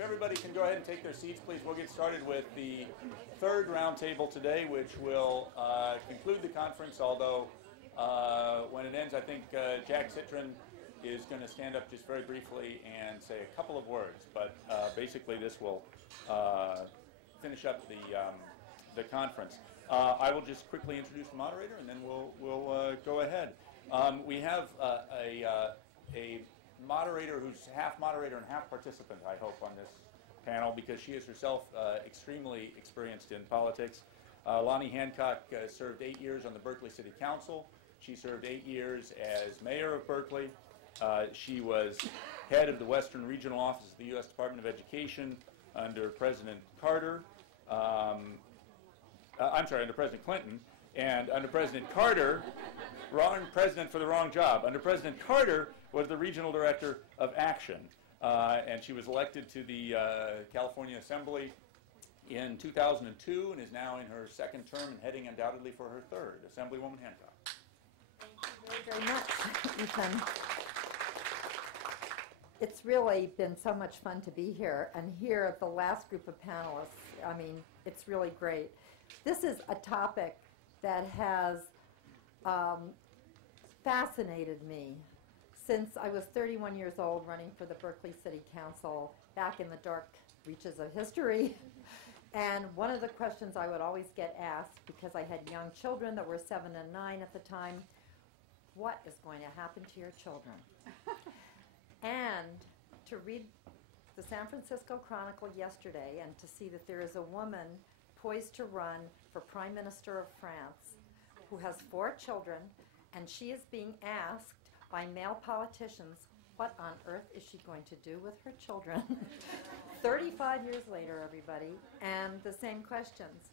if everybody can go ahead and take their seats, please, we'll get started with the third roundtable today, which will conclude the conference, although when it ends, I think Jack Citrin is going to stand up just very briefly and say a couple of words. But basically, this will finish up the conference. I will just quickly introduce the moderator, and then we'll go ahead. We have a moderator who's half moderator and half participant, I hope, on this panel, because she is herself extremely experienced in politics. Lonnie Hancock served 8 years on the Berkeley City Council. She served 8 years as mayor of Berkeley. She was head of the Western Regional Office of the U.S. Department of Education under President Carter. I'm sorry, under President Clinton. And under President Carter, wrong president for the wrong job. Under President Carter was the regional director of Action. And she was elected to the California Assembly in 2002 and is now in her second term and heading undoubtedly for her third. Assemblywoman Hancock. Thank you very, very much, Ethan. It's really been so much fun to be here. And here, the last group of panelists, I mean, it's really great. This is a topic that has fascinated me since I was 31 years old, running for the Berkeley City Council back in the dark reaches of history. And one of the questions I would always get asked, because I had young children that were 7 and 9 at the time, what is going to happen to your children? And to read the San Francisco Chronicle yesterday and to see that there is a woman poised to run for Prime Minister of France who has 4 children, and she is being asked by male politicians, what on earth is she going to do with her children? 35 years later, everybody, and the same questions.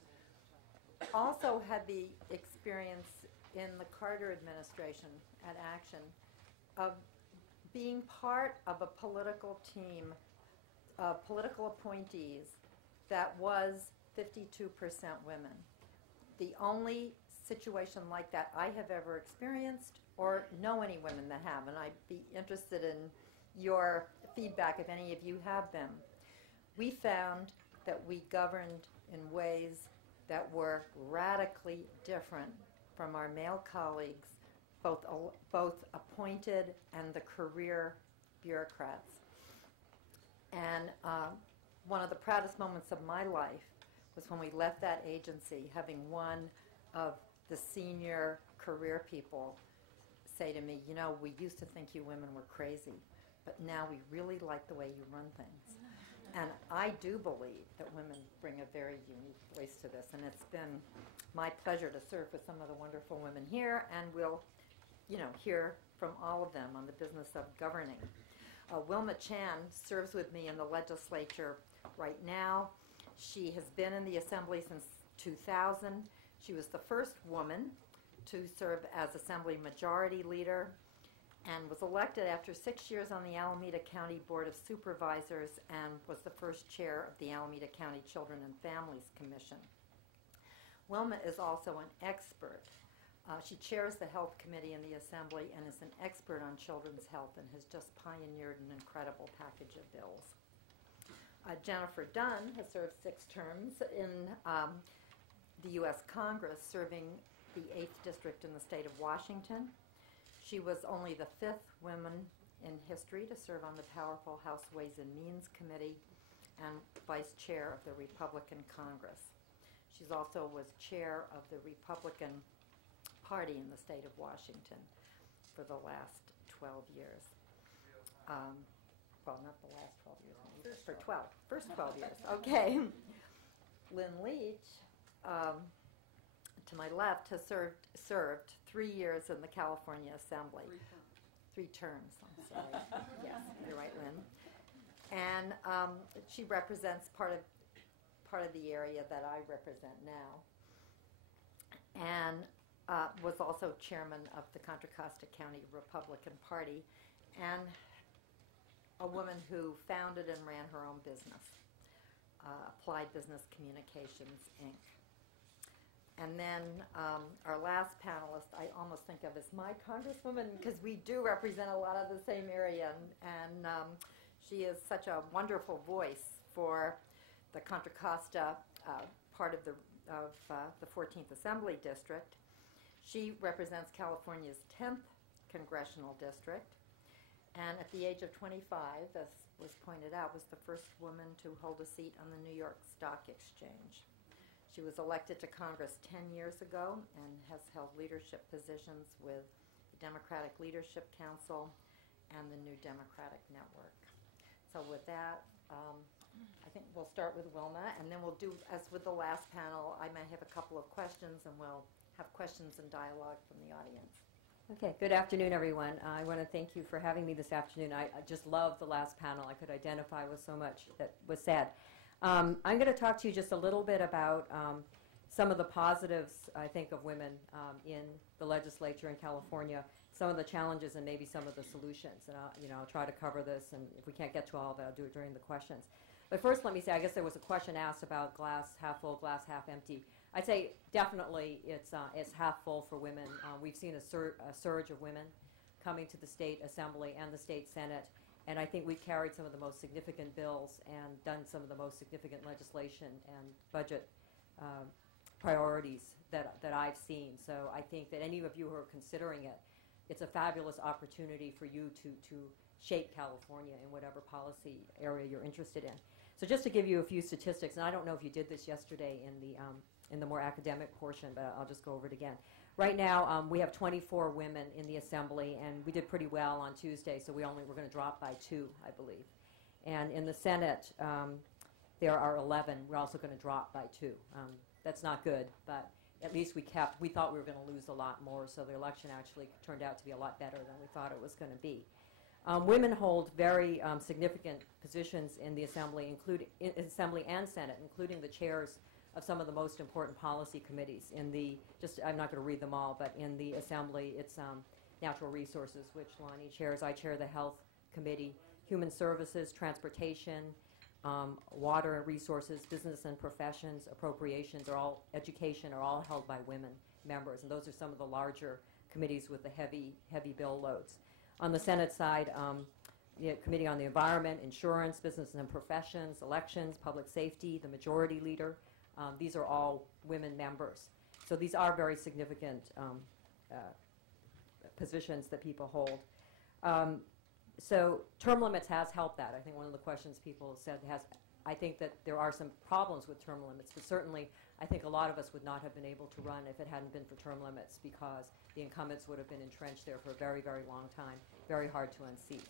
Also had the experience in the Carter administration at Action of being part of a political team, political appointees that was 52% women. The only situation like that I have ever experienced or know any women that have, and I'd be interested in your feedback if any of you have them. We found that we governed in ways that were radically different from our male colleagues, both appointed and the career bureaucrats. And one of the proudest moments of my life was when we left that agency, having one of the senior career people say to me, you know, we used to think you women were crazy, but now we really like the way you run things. And I do believe that women bring a very unique voice to this, and it's been my pleasure to serve with some of the wonderful women here, and we'll, you know, hear from all of them on the business of governing. Wilma Chan serves with me in the legislature right now. She has been in the Assembly since 2000. She was the first woman to serve as Assembly Majority Leader and was elected after 6 years on the Alameda County Board of Supervisors and was the first chair of the Alameda County Children and Families Commission. Wilma is also an expert. She chairs the Health Committee in the Assembly and is an expert on children's health and has just pioneered an incredible package of bills. Jennifer Dunn has served 6 terms in the U.S. Congress, serving the 8th District in the state of Washington. She was only the 5th woman in history to serve on the powerful House Ways and Means Committee and vice chair of the Republican Congress. She's also was chair of the Republican Party in the state of Washington for the last 12 years. Well, not the last 12 years, maybe, for 12. First 12 years. Okay. Lynn Leach, to my left, has served 3 years in the California Assembly. 3 terms, I'm sorry. Yes, you're right, Lynn. And she represents part of the area that I represent now, and was also chairman of the Contra Costa County Republican Party, and a woman who founded and ran her own business, Applied Business Communications, Inc. And then our last panelist, I almost think of as my congresswoman, because we do represent a lot of the same area, and she is such a wonderful voice for the Contra Costa part of the 14th Assembly District. She represents California's 10th congressional district, and at the age of 25, as was pointed out, was the first woman to hold a seat on the New York Stock Exchange. She was elected to Congress 10 years ago and has held leadership positions with the Democratic Leadership Council and the New Democratic Network. So with that, I think we'll start with Wilma, and then we'll do, as with the last panel, I might have a couple of questions, and we'll have questions and dialogue from the audience. Okay, good afternoon, everyone. I want to thank you for having me this afternoon. I just loved the last panel. I could identify with so much that was said. I'm going to talk to you just a little bit about some of the positives, I think, of women in the legislature in California, some of the challenges, and maybe some of the solutions. And I'll try to cover this, and if we can't get to all of it, I'll do it during the questions. But first, let me say, I guess there was a question asked about glass half full, glass half empty. I'd say definitely it's half full for women. We've seen a surge of women coming to the state assembly and the state senate, and I think we've carried some of the most significant bills and done some of the most significant legislation and budget priorities that I've seen. So I think that any of you who are considering it, it's a fabulous opportunity for you to shape California in whatever policy area you're interested in. So just to give you a few statistics, and I don't know if you did this yesterday in the more academic portion, but I'll just go over it again. Right now, we have 24 women in the assembly, and we did pretty well on Tuesday, so we're going to drop by 2, I believe. And in the Senate, there are 11. We're also going to drop by 2. That's not good, but at least we thought we were going to lose a lot more, so the election actually turned out to be a lot better than we thought it was going to be. Women hold very significant positions in the Assembly, Assembly and Senate, including the chairs of some of the most important policy committees. I'm not going to read them all, but in the Assembly, it's Natural Resources, which Lonnie chairs. I chair the Health Committee, Human Services, Transportation, Water Resources, Business and Professions, Appropriations, Education are all held by women members, and those are some of the larger committees with the heavy bill loads. On the Senate side, the Committee on the Environment, Insurance, Business and Professions, Elections, Public Safety, the Majority Leader. These are all women members. So these are very significant positions that people hold. So term limits has helped that. I think one of the questions people said I think that there are some problems with term limits, but certainly I think a lot of us would not have been able to run if it hadn't been for term limits, because the incumbents would have been entrenched there for a very, very long time, very hard to unseat.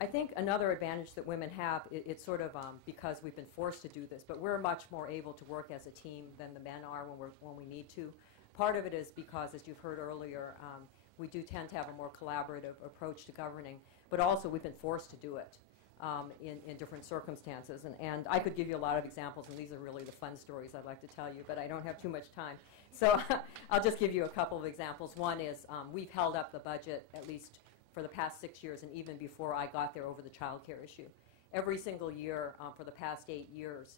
I think another advantage that women have, it's sort of because we've been forced to do this, but we're much more able to work as a team than the men are when we need to. Part of it is because, as you've heard earlier, we do tend to have a more collaborative approach to governing, but also we've been forced to do it in different circumstances. And I could give you a lot of examples, and these are really the fun stories I'd like to tell you, but I don't have too much time. So I'll just give you a couple of examples. One is we've held up the budget, at least for the past 6 years, and even before I got there, over the child care issue. Every single year for the past 8 years,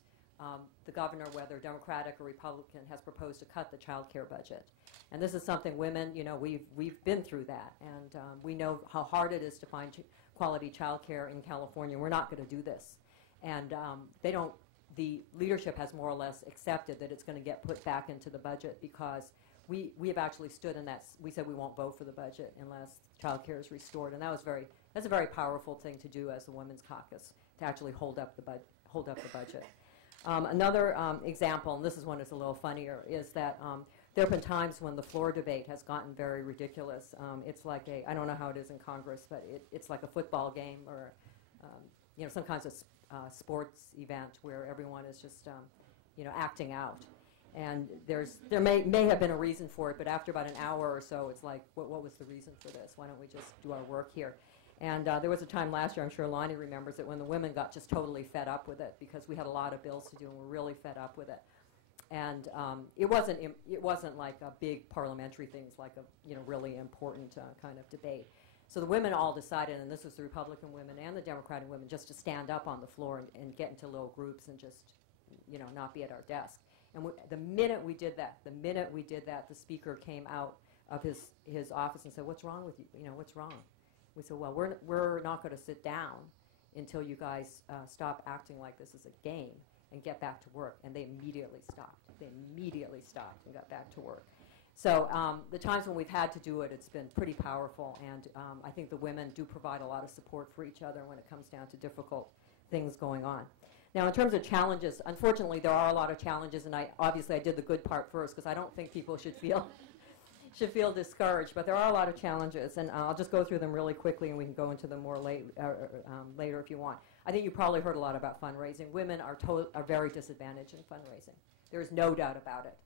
the governor, whether Democratic or Republican, has proposed to cut the child care budget. And this is something women, we've been through that, and we know how hard it is to find quality child care in California. We're not going to do this. And the leadership has more or less accepted that it's going to get put back into the budget, because we have actually stood in that. We said we won't vote for the budget unless child care is restored, and that's a very powerful thing to do as the Women's Caucus, to actually hold up the budget. Another example, and this is one that's a little funnier, is that there have been times when the floor debate has gotten very ridiculous. It's like I don't know how it is in Congress, but it's like a football game or some kinds of sports event where everyone is just acting out. And there may have been a reason for it, but after about an hour or so, it's like, what was the reason for this? Why don't we just do our work here? And there was a time last year, I'm sure Lonnie remembers it, when the women got just totally fed up with it, because we had a lot of bills to do and we're really fed up with it. And it wasn't like a big parliamentary thing. It's like a really important kind of debate. So the women all decided, and this was the Republican women and the Democratic women, just to stand up on the floor and get into little groups and just not be at our desk. And the minute we did that, the speaker came out of his office and said, "What's wrong with you? What's wrong?" We said, "Well, we're not going to sit down until you guys stop acting like this is a game and get back to work. And they immediately stopped. They immediately stopped and got back to work. So the times when we've had to do it, it's been pretty powerful, and I think the women do provide a lot of support for each other when it comes down to difficult things going on. Now, in terms of challenges, unfortunately, there are a lot of challenges, and obviously I did the good part first because I don't think people should feel discouraged, but there are a lot of challenges, and I'll just go through them really quickly, and we can go into them more later if you want. I think you probably heard a lot about fundraising. Women are very disadvantaged in fundraising. There is no doubt about it.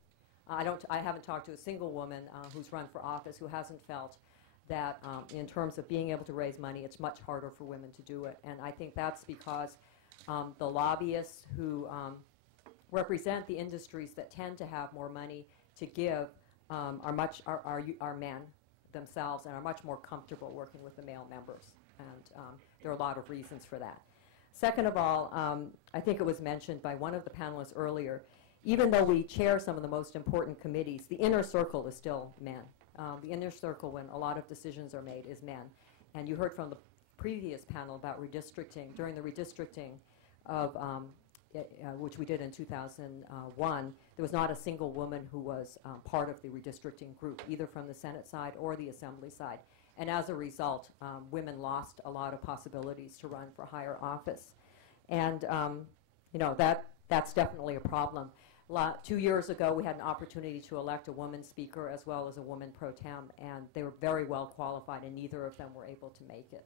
I haven't talked to a single woman who's run for office who hasn't felt that in terms of being able to raise money, it's much harder for women to do it. And I think that's because the lobbyists who represent the industries that tend to have more money to give are men themselves and are much more comfortable working with the male members. And there are a lot of reasons for that. Second of all, I think it was mentioned by one of the panelists earlier, even though we chair some of the most important committees, the inner circle is still men. The inner circle, when a lot of decisions are made, is men. And you heard from the previous panel about redistricting. During the redistricting of, which we did in 2001, there was not a single woman who was part of the redistricting group, either from the Senate side or the Assembly side. And as a result, women lost a lot of possibilities to run for higher office. And that's definitely a problem. 2 years ago, we had an opportunity to elect a woman speaker as well as a woman pro tem, and they were very well qualified, and neither of them were able to make it.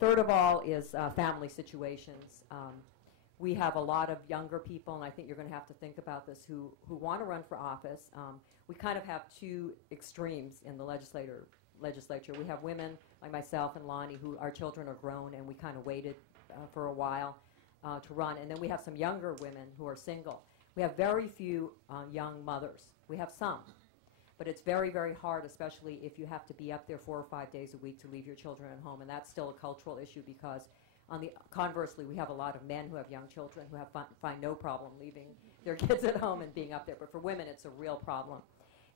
Third of all is family situations. We have a lot of younger people, and I think you're going to have to think about this, who want to run for office. We kind of have two extremes in the legislature. We have women like myself and Lonnie, who our children are grown, and we kind of waited for a while to run. And then we have some younger women who are single. We have very few young mothers. We have some. But it's very, very hard, especially if you have to be up there 4 or 5 days a week to leave your children at home. And that's still a cultural issue because conversely, we have a lot of men who have young children who find no problem leaving their kids at home and being up there. But for women, it's a real problem.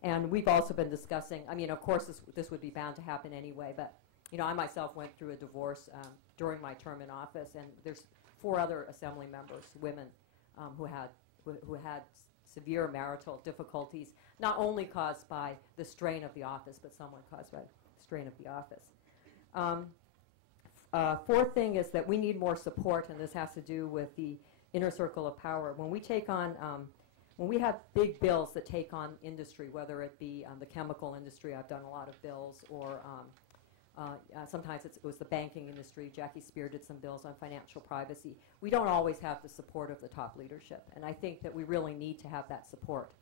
And we've also been discussing, I mean, of course, this would be bound to happen anyway, but I myself went through a divorce during my term in office, and there's 4 other Assembly members, women, who had severe marital difficulties, not only caused by the strain of the office, but somewhat caused by the strain of the office. Fourth thing is that we need more support, and this has to do with the inner circle of power. When we take on, when we have big bills that take on industry, whether it be the chemical industry, I've done a lot of bills, or sometimes it was the banking industry. Jackie Spear did some bills on financial privacy. We don't always have the support of the top leadership, and I think that we really need to have that support.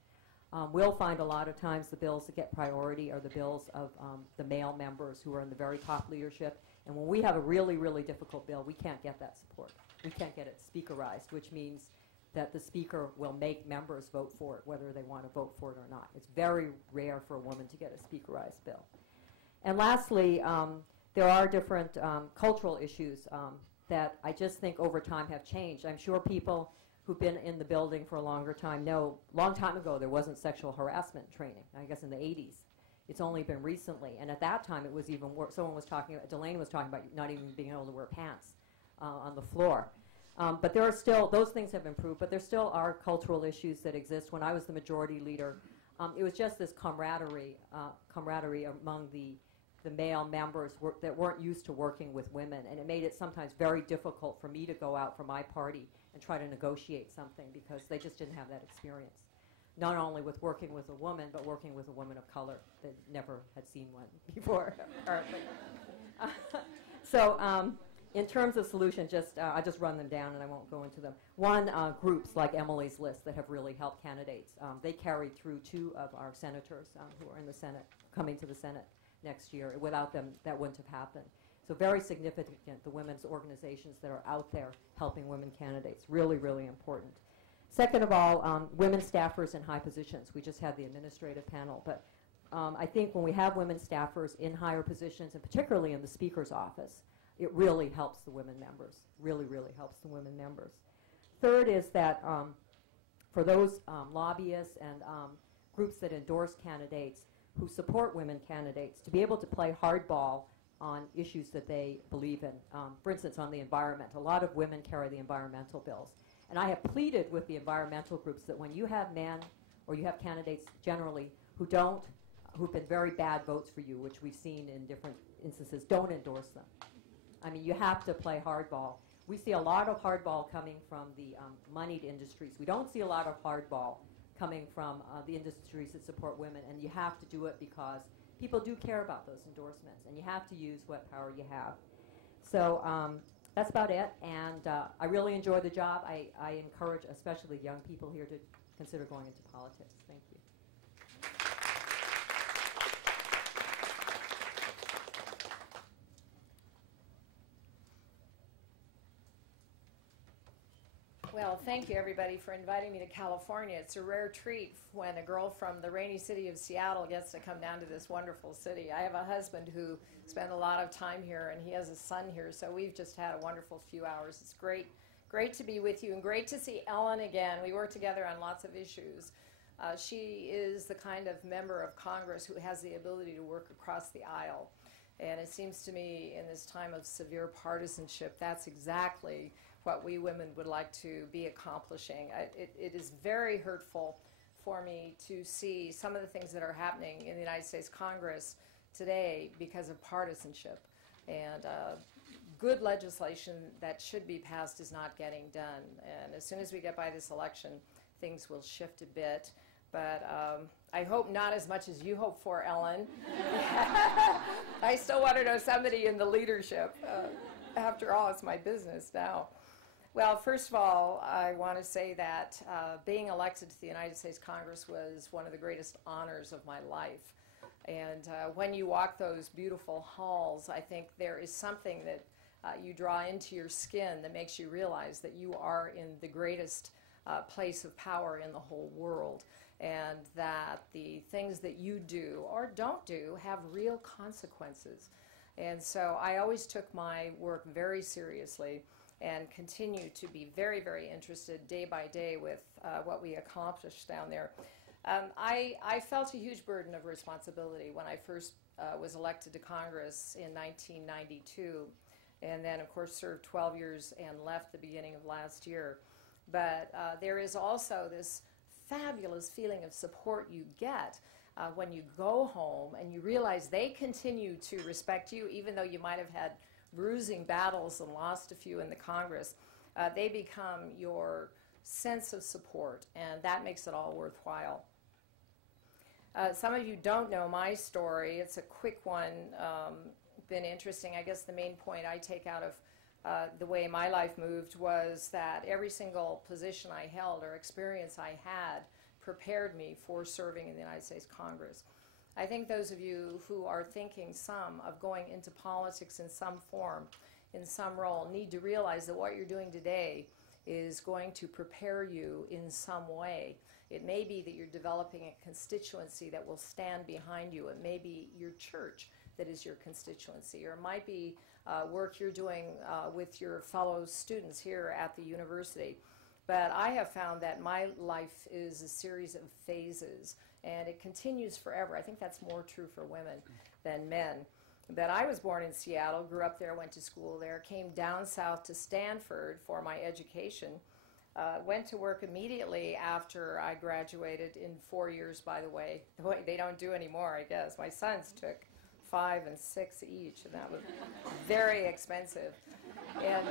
We'll find a lot of times the bills that get priority are the bills of the male members who are in the very top leadership, and when we have a really, really difficult bill, we can't get that support. We can't get it speakerized, which means that the speaker will make members vote for it, whether they want to vote for it or not. It's very rare for a woman to get a speakerized bill. And lastly, there are different cultural issues that I just think over time have changed. I'm sure people who've been in the building for a longer time know, long time ago there wasn't sexual harassment training, I guess in the 80s. It's only been recently. And at that time it was even worse. Someone was talking about, Delaney was talking about not even being able to wear pants on the floor. But there are still, those things have improved, but there still are cultural issues that exist. When I was the majority leader, it was just this camaraderie among the male members that weren't used to working with women, and it made it sometimes very difficult for me to go out for my party and try to negotiate something because they just didn't have that experience. Not only with working with a woman, but working with a woman of color that never had seen one before. So in terms of solution, I just run them down and I won't go into them. One, groups like Emily's List that have really helped candidates. They carried through 2 of our senators who are in the Senate, coming to the Senate next year. Without them, that wouldn't have happened. So very significant, the women's organizations that are out there helping women candidates. Really, really important. Second of all, women staffers in high positions. We just had the administrative panel, but I think when we have women staffers in higher positions, and particularly in the Speaker's office, it really helps the women members, really, really helps the women members. Third is that for those lobbyists and groups that endorse candidates who support women candidates, to be able to play hardball on issues that they believe in. For instance, on the environment, a lot of women carry the environmental bills. And I have pleaded with the environmental groups that when you have men or you have candidates generally who've been very bad votes for you, which we've seen in different instances, don't endorse them. I mean, you have to play hardball. We see a lot of hardball coming from the moneyed industries. We don't see a lot of hardball coming from the industries that support women, and you have to do it because people do care about those endorsements, and you have to use what power you have. So that's about it, and I really enjoy the job. I encourage especially young people here to consider going into politics. Thank you. Well, thank you, everybody, for inviting me to California. It's a rare treat when a girl from the rainy city of Seattle gets to come down to this wonderful city. I have a husband who spent a lot of time here, and he has a son here, so we've just had a wonderful few hours. It's great to be with you, and great to see Ellen again. We work together on lots of issues. She is the kind of member of Congress who has the ability to work across the aisle. And it seems to me in this time of severe partisanship, that's exactly what we women would like to be accomplishing. It is very hurtful for me to see some of the things that are happening in the United States Congress today because of partisanship. And good legislation that should be passed is not getting done. And as soon as we get by this election, things will shift a bit. But I hope not as much as you hope for, Ellen. I still want to know somebody in the leadership. After all, it's my business now. Well, first of all, I want to say that being elected to the United States Congress was one of the greatest honors of my life. And when you walk those beautiful halls, I think there is something that you draw into your skin that makes you realize that you are in the greatest place of power in the whole world, and that the things that you do or don't do have real consequences. And so I always took my work very seriously and continue to be very, very interested day by day with what we accomplished down there. I felt a huge burden of responsibility when I first was elected to Congress in 1992, and then, of course, served 12 years and left the beginning of last year. But there is also this fabulous feeling of support you get when you go home and you realize they continue to respect you, even though you might have had bruising battles and lost a few in the Congress. They become your sense of support, and that makes it all worthwhile. Some of you don't know my story. It's a quick one, been interesting. I guess the main point I take out of the way my life moved was that every single position I held or experience I had prepared me for serving in the United States Congress. I think those of you who are thinking some of going into politics in some form, in some role, need to realize that what you're doing today is going to prepare you in some way. It may be that you're developing a constituency that will stand behind you. It may be your church that is your constituency, or it might be work you're doing with your fellow students here at the university. But I have found that my life is a series of phases, and it continues forever. I think that's more true for women than men. But I was born in Seattle, grew up there, went to school there, came down south to Stanford for my education, went to work immediately after I graduated in 4 years, by the way. They don't do anymore, I guess. My sons took 5 and 6 each, and that was very expensive. And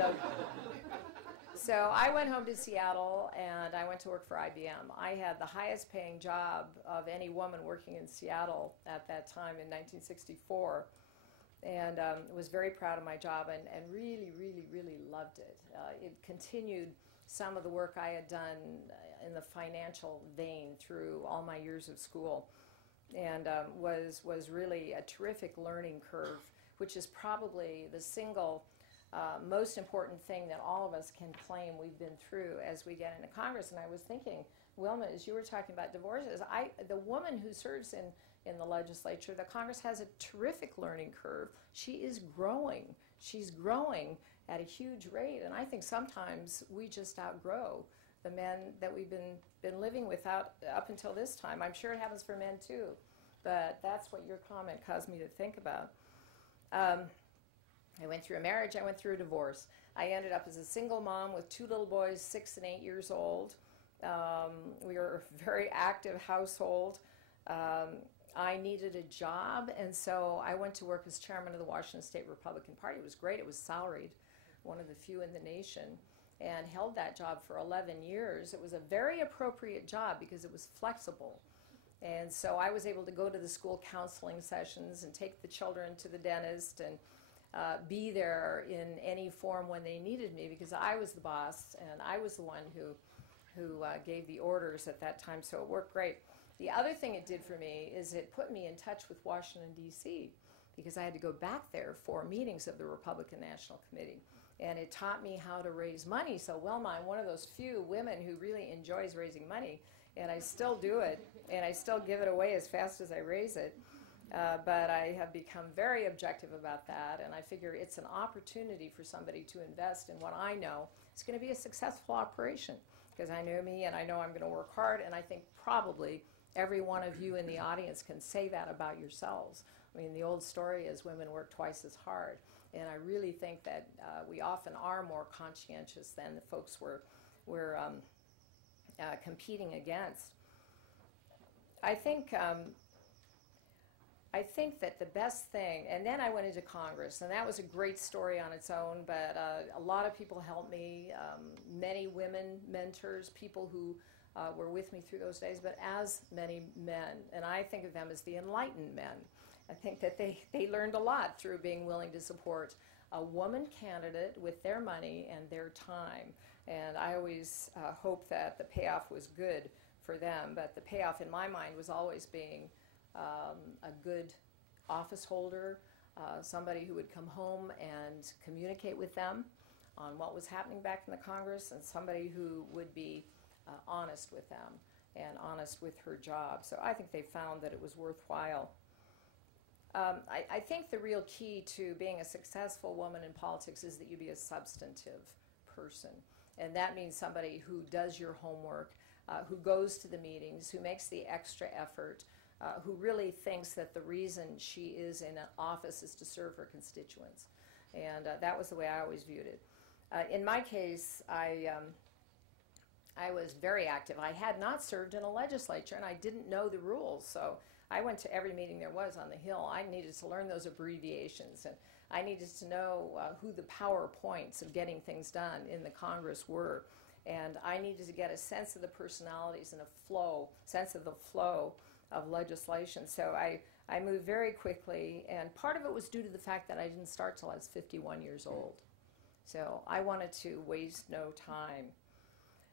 so I went home to Seattle, and I went to work for IBM. I had the highest paying job of any woman working in Seattle at that time in 1964, and was very proud of my job and really, really, really loved it. It continued some of the work I had done in the financial vein through all my years of school, and was really a terrific learning curve, which is probably the single most important thing that all of us can claim we've been through as we get into Congress. And I was thinking, Wilma, as you were talking about divorces, the woman who serves in the legislature, the Congress has a terrific learning curve. She is growing. She's growing at a huge rate. And I think sometimes we just outgrow the men that we've been living with up until this time. I'm sure it happens for men too, but that's what your comment caused me to think about. I went through a marriage, I went through a divorce. I ended up as a single mom with 2 little boys, 6 and 8 years old. We were a very active household. I needed a job, and so I went to work as chairman of the Washington State Republican Party. It was great. It was salaried, one of the few in the nation, and held that job for 11 years. It was a very appropriate job because it was flexible. And so I was able to go to the school counseling sessions and take the children to the dentist and be there in any form when they needed me, because I was the boss and I was the one who gave the orders at that time, so it worked great. The other thing it did for me is it put me in touch with Washington, D.C., because I had to go back there for meetings of the Republican National Committee. And it taught me how to raise money. So Wilma, I'm one of those few women who really enjoys raising money, and I still do it, and I still give it away as fast as I raise it. But I have become very objective about that, and I figure it's an opportunity for somebody to invest in what I know is going to be a successful operation, because I know me and I know I'm going to work hard, and I think probably every one of you in the audience can say that about yourselves. I mean, the old story is women work twice as hard, and I really think that we often are more conscientious than the folks we're competing against. I think that the best thing, and then I went into Congress, and that was a great story on its own, but a lot of people helped me, many women mentors, people who were with me through those days, but as many men, and I think of them as the enlightened men. I think that they learned a lot through being willing to support a woman candidate with their money and their time, and I always hope that the payoff was good for them, but the payoff in my mind was always being a good office holder, somebody who would come home and communicate with them on what was happening back in the Congress, and somebody who would be honest with them and honest with her job. So I think they found that it was worthwhile. I think the real key to being a successful woman in politics is that you be a substantive person, and that means somebody who does your homework, who goes to the meetings, who makes the extra effort, who really thinks that the reason she is in an office is to serve her constituents. And that was the way I always viewed it. In my case, I was very active. I had not served in a legislature, and I didn't know the rules, so I went to every meeting there was on the Hill. I needed to learn those abbreviations, and I needed to know who the PowerPoints of getting things done in the Congress were. And I needed to get a sense of the personalities and sense of the flow of legislation. So I moved very quickly, and part of it was due to the fact that I didn't start till I was 51 years old. So I wanted to waste no time.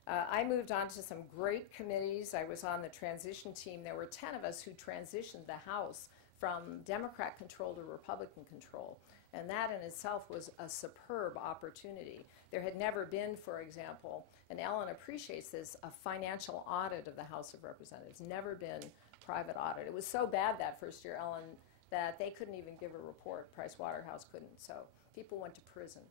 I moved on to some great committees. I was on the transition team. There were 10 of us who transitioned the House from Democrat control to Republican control. And that in itself was a superb opportunity. There had never been, for example, and Ellen appreciates this, a financial audit of the House of Representatives. Never been private audit. It was so bad that first year, Ellen, that they couldn't even give a report. Pricewaterhouse couldn't. So people went to prison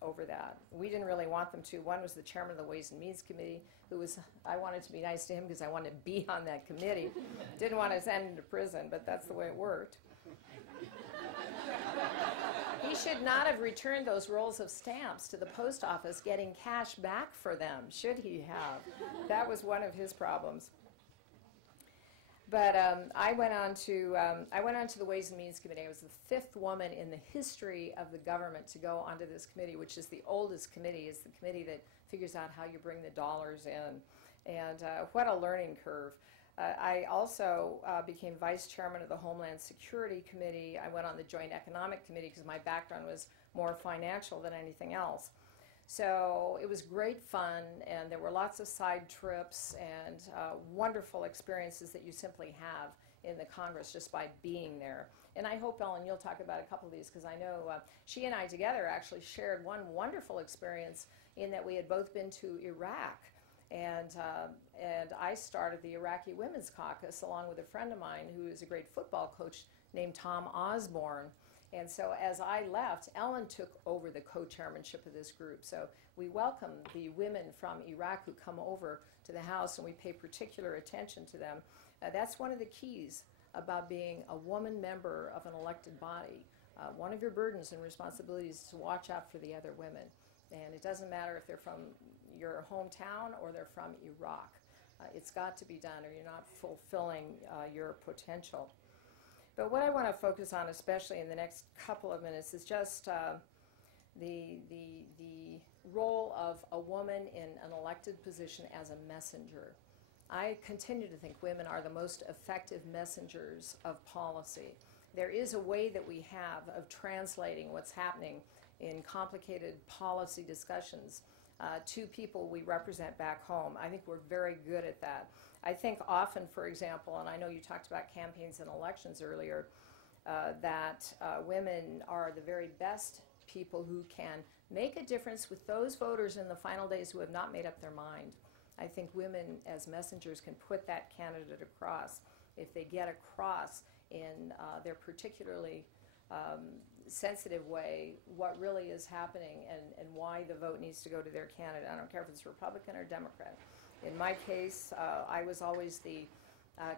over that. We didn't really want them to. One was the chairman of the Ways and Means Committee, who was, I wanted to be nice to him because I wanted to be on that committee. Didn't want to send him to prison, but that's the way it worked. He should not have returned those rolls of stamps to the post office getting cash back for them, should he have. That was one of his problems. But I went on to the Ways and Means Committee. I was the 5th woman in the history of the government to go onto this committee, which is the oldest committee. It's the committee that figures out how you bring the dollars in. And what a learning curve. I also became vice chairman of the Homeland Security Committee. I went on the Joint Economic Committee because my background was more financial than anything else. So it was great fun, and there were lots of side trips and wonderful experiences that you simply have in the Congress just by being there. And I hope, Ellen, you'll talk about a couple of these, because I know she and I together actually shared one wonderful experience in that we had both been to Iraq. And I started the Iraqi Women's Caucus along with a friend of mine who is a great football coach named Tom Osborne. And so as I left, Ellen took over the co-chairmanship of this group. So we welcome the women from Iraq who come over to the House, and we pay particular attention to them. That's one of the keys about being a woman member of an elected body. one of your burdens and responsibilities is to watch out for the other women. And it doesn't matter if they're from your hometown or they're from Iraq. It's got to be done or you're not fulfilling your potential. But what I want to focus on, especially in the next couple of minutes, is just the role of a woman in an elected position as a messenger. I continue to think women are the most effective messengers of policy. There is a way that we have of translating what's happening in complicated policy discussions to people we represent back home. I think we're very good at that. I think often, for example, and I know you talked about campaigns and elections earlier, that women are the very best people who can make a difference with those voters in the final days who have not made up their mind. I think women as messengers can put that candidate across if they get across in their particularly sensitive way what really is happening and why the vote needs to go to their candidate. I don't care if it's Republican or Democrat. In my case, I was always the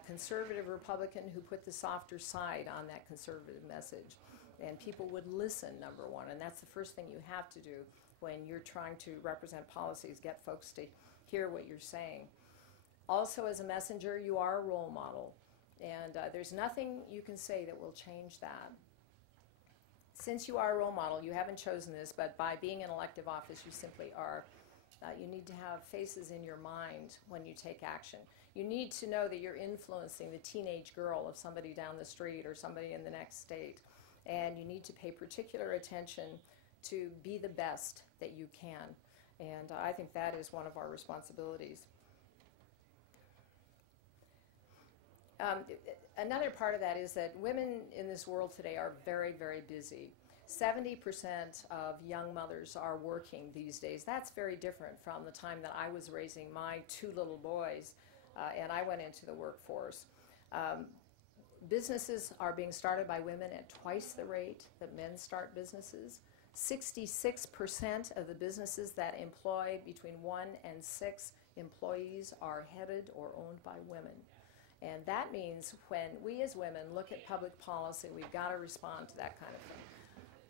conservative Republican who put the softer side on that conservative message. And people would listen, number one, and that's the first thing you have to do when you're trying to represent policies, get folks to hear what you're saying. Also, as a messenger, you are a role model, and there's nothing you can say that will change that. Since you are a role model, you haven't chosen this, but by being in elective office, you simply are. You need to have faces in your mind when you take action. You need to know that you're influencing the teenage girl of somebody down the street or somebody in the next state. And you need to pay particular attention to be the best that you can. And I think that is one of our responsibilities. Another part of that is that women in this world today are very, very busy. 70% of young mothers are working these days. That's very different from the time that I was raising my 2 little boys and I went into the workforce. Businesses are being started by women at twice the rate that men start businesses. 66% of the businesses that employ between 1 and 6 employees are headed or owned by women. And that means when we as women look at public policy, we've got to respond to that kind of thing.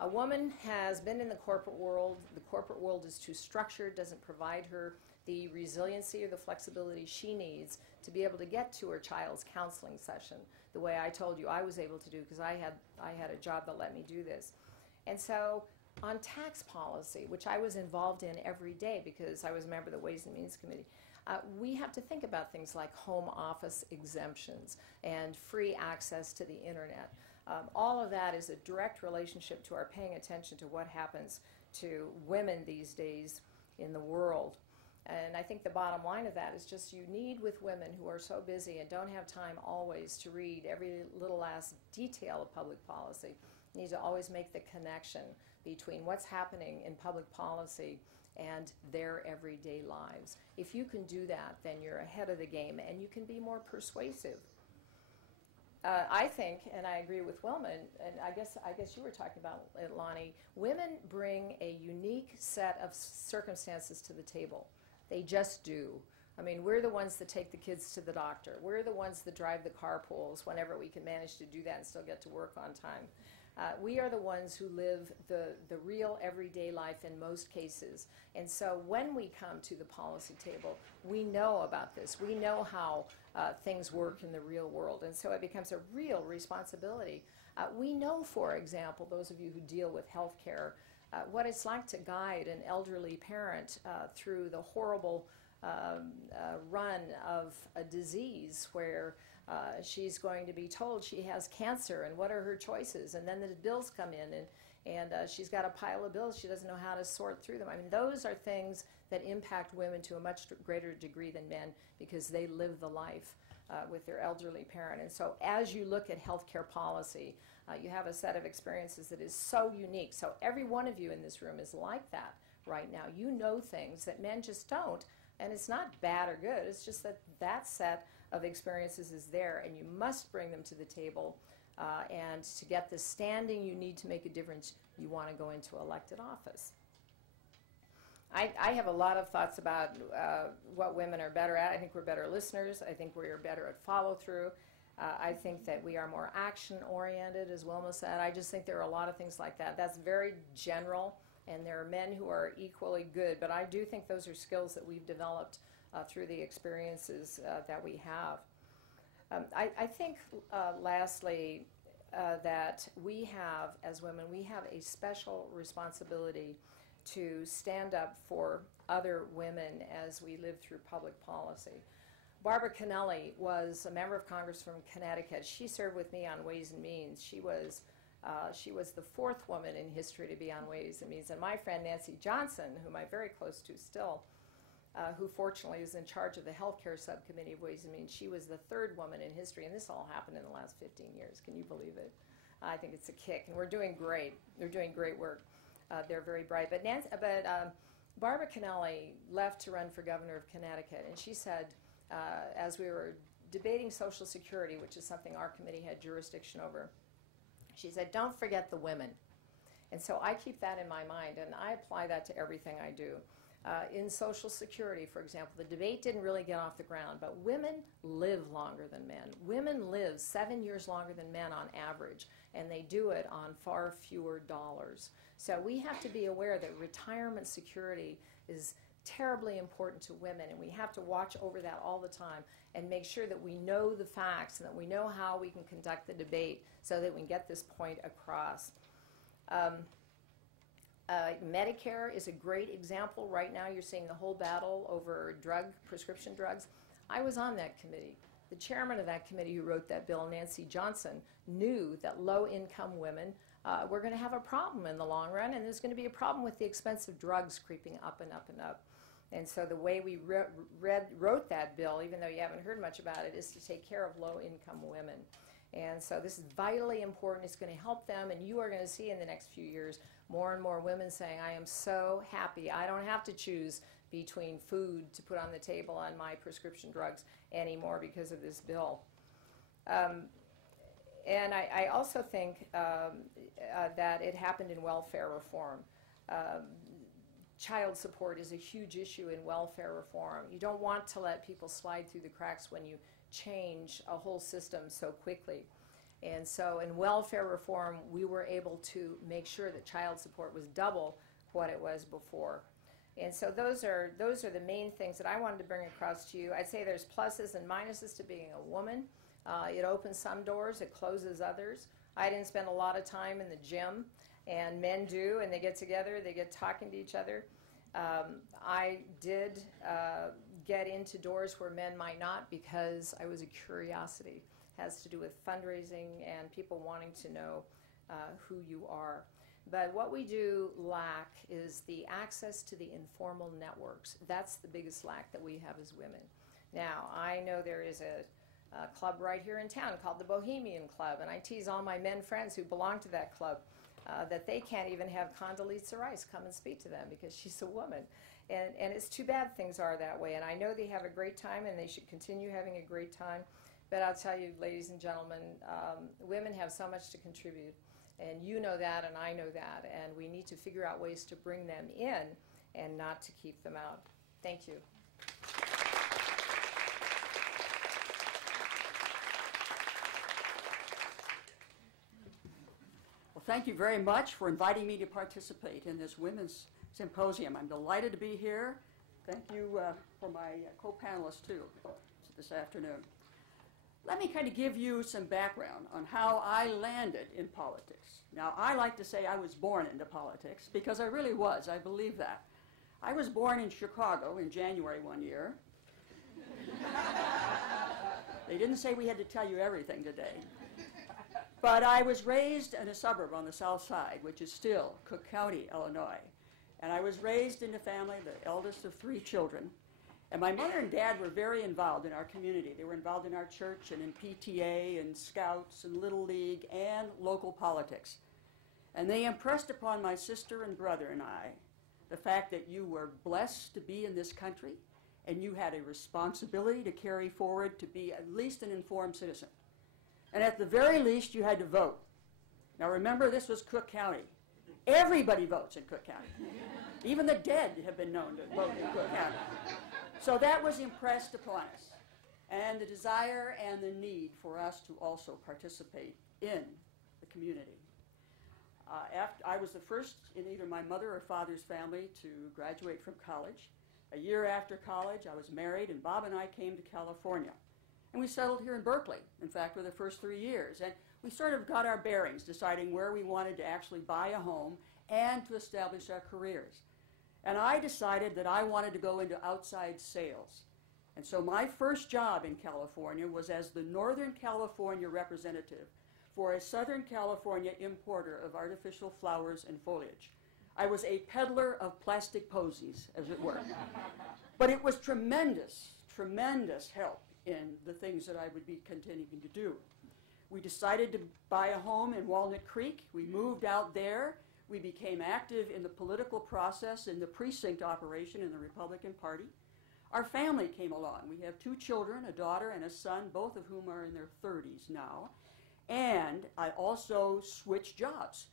A woman has been in the corporate world. The corporate world is too structured, doesn't provide her the resiliency or the flexibility she needs to be able to get to her child's counseling session the way I told you I was able to do because I had a job that let me do this. And so on tax policy, which I was involved in every day because I was a member of the Ways and Means Committee, we have to think about things like home office exemptions and free access to the internet. All of that is a direct relationship to our paying attention to what happens to women these days in the world. And I think the bottom line of that is just you need with women who are so busy and don't have time always to read every little last detail of public policy. You need to always make the connection between what's happening in public policy and their everyday lives. If you can do that, then you're ahead of the game and you can be more persuasive. I think, and I agree with Wilma, and I guess you were talking about it, Lonnie, women bring a unique set of circumstances to the table. They just do. I mean, we're the ones that take the kids to the doctor. We're the ones that drive the carpools whenever we can manage to do that and still get to work on time. We are the ones who live the real everyday life in most cases. And so when we come to the policy table, we know about this. We know how things work in the real world. And so it becomes a real responsibility. We know, for example, those of you who deal with health care, what it's like to guide an elderly parent through the horrible run of a disease where she's going to be told she has cancer and what are her choices, and then the bills come in and she's got a pile of bills. She doesn't know how to sort through them. I mean, those are things that impact women to a much greater degree than men because they live the life with their elderly parent. And so as you look at healthcare policy, you have a set of experiences that is so unique. So every one of you in this room is like that right now. You know things that men just don't, and it's not bad or good. It's just that that set of experiences is there, and you must bring them to the table. And to get the standing you need to make a difference, you want to go into elected office. I have a lot of thoughts about what women are better at. I think we're better listeners. I think we're better at follow-through. I think that we are more action-oriented, as Wilma said. I just think there are a lot of things like that. That's very general, and there are men who are equally good, but I do think those are skills that we've developed through the experiences that we have. I think, lastly, that we have, as women, we have a special responsibility to stand up for other women as we live through public policy. Barbara Kennelly was a member of Congress from Connecticut. She served with me on Ways and Means. She was the fourth woman in history to be on Ways and Means. And my friend Nancy Johnson, whom I'm very close to still, who fortunately is in charge of the healthcare subcommittee of Ways and Means, she was the third woman in history. And this all happened in the last 15 years. Can you believe it? I think it's a kick. And we're doing great. They're doing great work. They're very bright. But Barbara Kennelly left to run for governor of Connecticut. And she said, as we were debating Social Security, which is something our committee had jurisdiction over, she said, don't forget the women. And so I keep that in my mind, and I apply that to everything I do. In Social Security, for example, the debate didn't really get off the ground, but women live longer than men. Women live 7 years longer than men on average, and they do it on far fewer dollars. So we have to be aware that retirement security is terribly important to women, and we have to watch over that all the time and make sure that we know the facts and that we know how we can conduct the debate so that we can get this point across. Medicare is a great example. Right now you're seeing the whole battle over prescription drugs. I was on that committee. The chairman of that committee who wrote that bill, Nancy Johnson, knew that low-income women were going to have a problem in the long run, and there's going to be a problem with the expensive drugs creeping up and up and up. And so the way we wrote that bill, even though you haven't heard much about it, is to take care of low-income women. And so this is vitally important. It's going to help them, and you are going to see in the next few years more and more women saying, I am so happy. I don't have to choose between food to put on the table on my prescription drugs anymore because of this bill. And I also think that it happened in welfare reform. Child support is a huge issue in welfare reform. You don't want to let people slide through the cracks when you change a whole system so quickly. And so in welfare reform, we were able to make sure that child support was double what it was before. And so those are the main things that I wanted to bring across to you. I'd say there's pluses and minuses to being a woman. It opens some doors, it closes others. I didn't spend a lot of time in the gym, and men do, and they get together, they get talking to each other. I did get into doors where men might not because I was a curiosity. It has to do with fundraising and people wanting to know who you are. But what we do lack is the access to the informal networks. That's the biggest lack that we have as women. Now, I know there is a club right here in town called the Bohemian Club, and I tease all my men friends who belong to that club that they can't even have Condoleezza Rice come and speak to them because she's a woman. And it's too bad things are that way, and I know they have a great time and they should continue having a great time, but I'll tell you, ladies and gentlemen, women have so much to contribute, and you know that and I know that, and we need to figure out ways to bring them in and not to keep them out. Thank you. Thank you very much for inviting me to participate in this Women's Symposium. I'm delighted to be here. Thank you for my co-panelists, too, this afternoon. Let me kind of give you some background on how I landed in politics. Now, I like to say I was born into politics because I really was. I believe that. I was born in Chicago in January one year. They didn't say we had to tell you everything today. But I was raised in a suburb on the south side, which is still Cook County, Illinois. And I was raised in a family, the eldest of 3 children. And my mother and dad were very involved in our community. They were involved in our church and in PTA and Scouts and Little League and local politics. And they impressed upon my sister and brother and I the fact that you were blessed to be in this country and you had a responsibility to carry forward to be at least an informed citizen. And at the very least, you had to vote. Now remember, this was Cook County. Everybody votes in Cook County. Even the dead have been known to vote in Cook County. So that was impressed upon us. and the desire and the need for us to also participate in the community. I was the first in either my mother or father's family to graduate from college. A year after college, I was married, and Bob and I came to California. And we settled here in Berkeley, in fact, for the first 3 years. And we sort of got our bearings, deciding where we wanted to actually buy a home and to establish our careers. And I decided that I wanted to go into outside sales. And so my first job in California was as the Northern California representative for a Southern California importer of artificial flowers and foliage. I was a peddler of plastic posies, as it were. But it was tremendous, tremendous help in the things that I would be continuing to do. We decided to buy a home in Walnut Creek. We moved out there. We became active in the political process in the precinct operation in the Republican Party. Our family came along. We have 2 children, a daughter and a son, both of whom are in their 30s now. And I also switched jobs.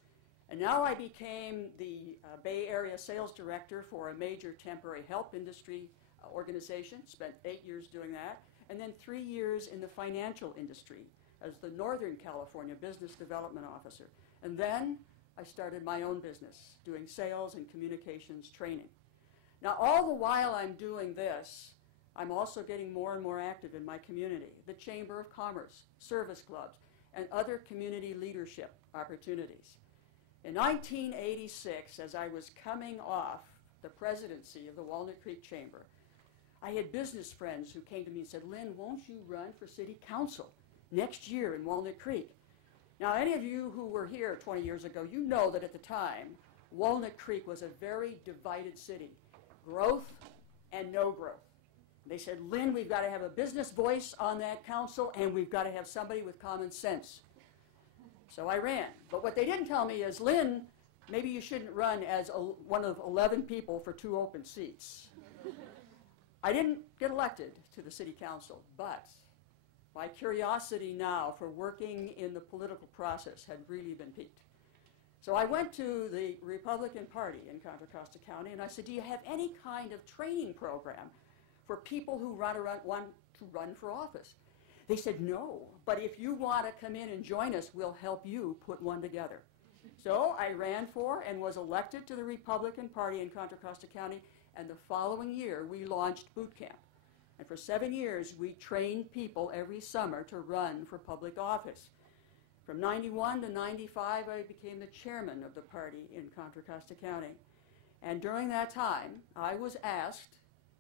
And now I became the Bay Area sales director for a major temporary help industry organization, spent 8 years doing that, and then 3 years in the financial industry as the Northern California Business Development Officer. And then I started my own business, doing sales and communications training. Now, all the while I'm doing this, I'm also getting more and more active in my community, the Chamber of Commerce, service clubs, and other community leadership opportunities. In 1986, as I was coming off the presidency of the Walnut Creek Chamber, I had business friends who came to me and said, "Lynn, won't you run for city council next year in Walnut Creek?" Now, any of you who were here 20 years ago, you know that at the time, Walnut Creek was a very divided city, growth and no growth. They said, "Lynn, we've got to have a business voice on that council, and we've got to have somebody with common sense." So I ran. But what they didn't tell me is, "Lynn, maybe you shouldn't run as one of 11 people for 2 open seats." I didn't get elected to the city council, but my curiosity now for working in the political process had really been piqued. So I went to the Republican Party in Contra Costa County, and I said, "Do you have any kind of training program for people who want to run for office?" They said, "No, but if you want to come in and join us, we'll help you put one together." So I ran for and was elected to the Republican Party in Contra Costa County, and the following year we launched boot camp. And for 7 years we trained people every summer to run for public office. From 91 to 95 I became the chairman of the party in Contra Costa County. And during that time I was asked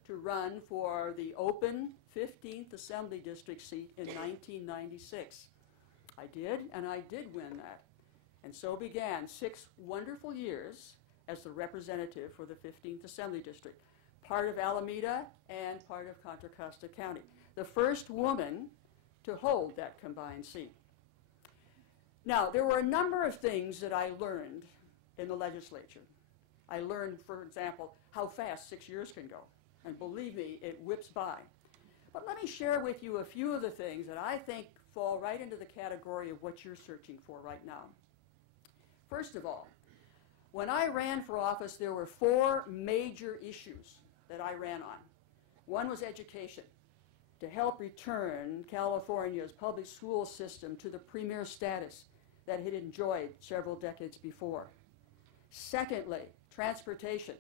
to run for the open 15th Assembly District seat in 1996. I did, and I did win that. And so began 6 wonderful years as the representative for the 15th Assembly District, part of Alameda and part of Contra Costa County, the first woman to hold that combined seat. Now, there were a number of things that I learned in the legislature. I learned, for example, how fast 6 years can go. And believe me, it whips by. But let me share with you a few of the things that I think fall right into the category of what you're searching for right now. First of all, when I ran for office, there were 4 major issues that I ran on. One was education, to help return California's public school system to the premier status that it had enjoyed several decades before. Secondly, transportation.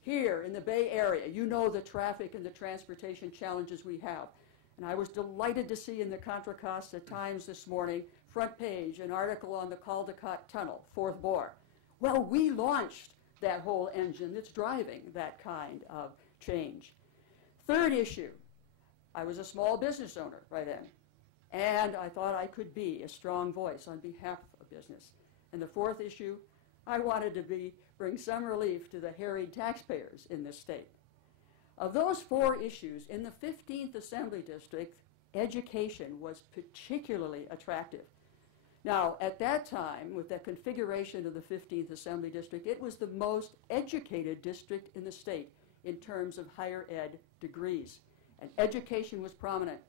Here in the Bay Area, you know the traffic and the transportation challenges we have. And I was delighted to see in the Contra Costa Times this morning, front page, an article on the Caldecott Tunnel, 4th bore. Well, we launched that whole engine that's driving that kind of change. Third issue, I was a small business owner by then, and I thought I could be a strong voice on behalf of business. And the fourth issue, I wanted to bring some relief to the harried taxpayers in this state. Of those 4 issues, in the 15th Assembly District, education was particularly attractive. Now, at that time, with the configuration of the 15th Assembly District, it was the most educated district in the state in terms of higher ed degrees. And education was prominent.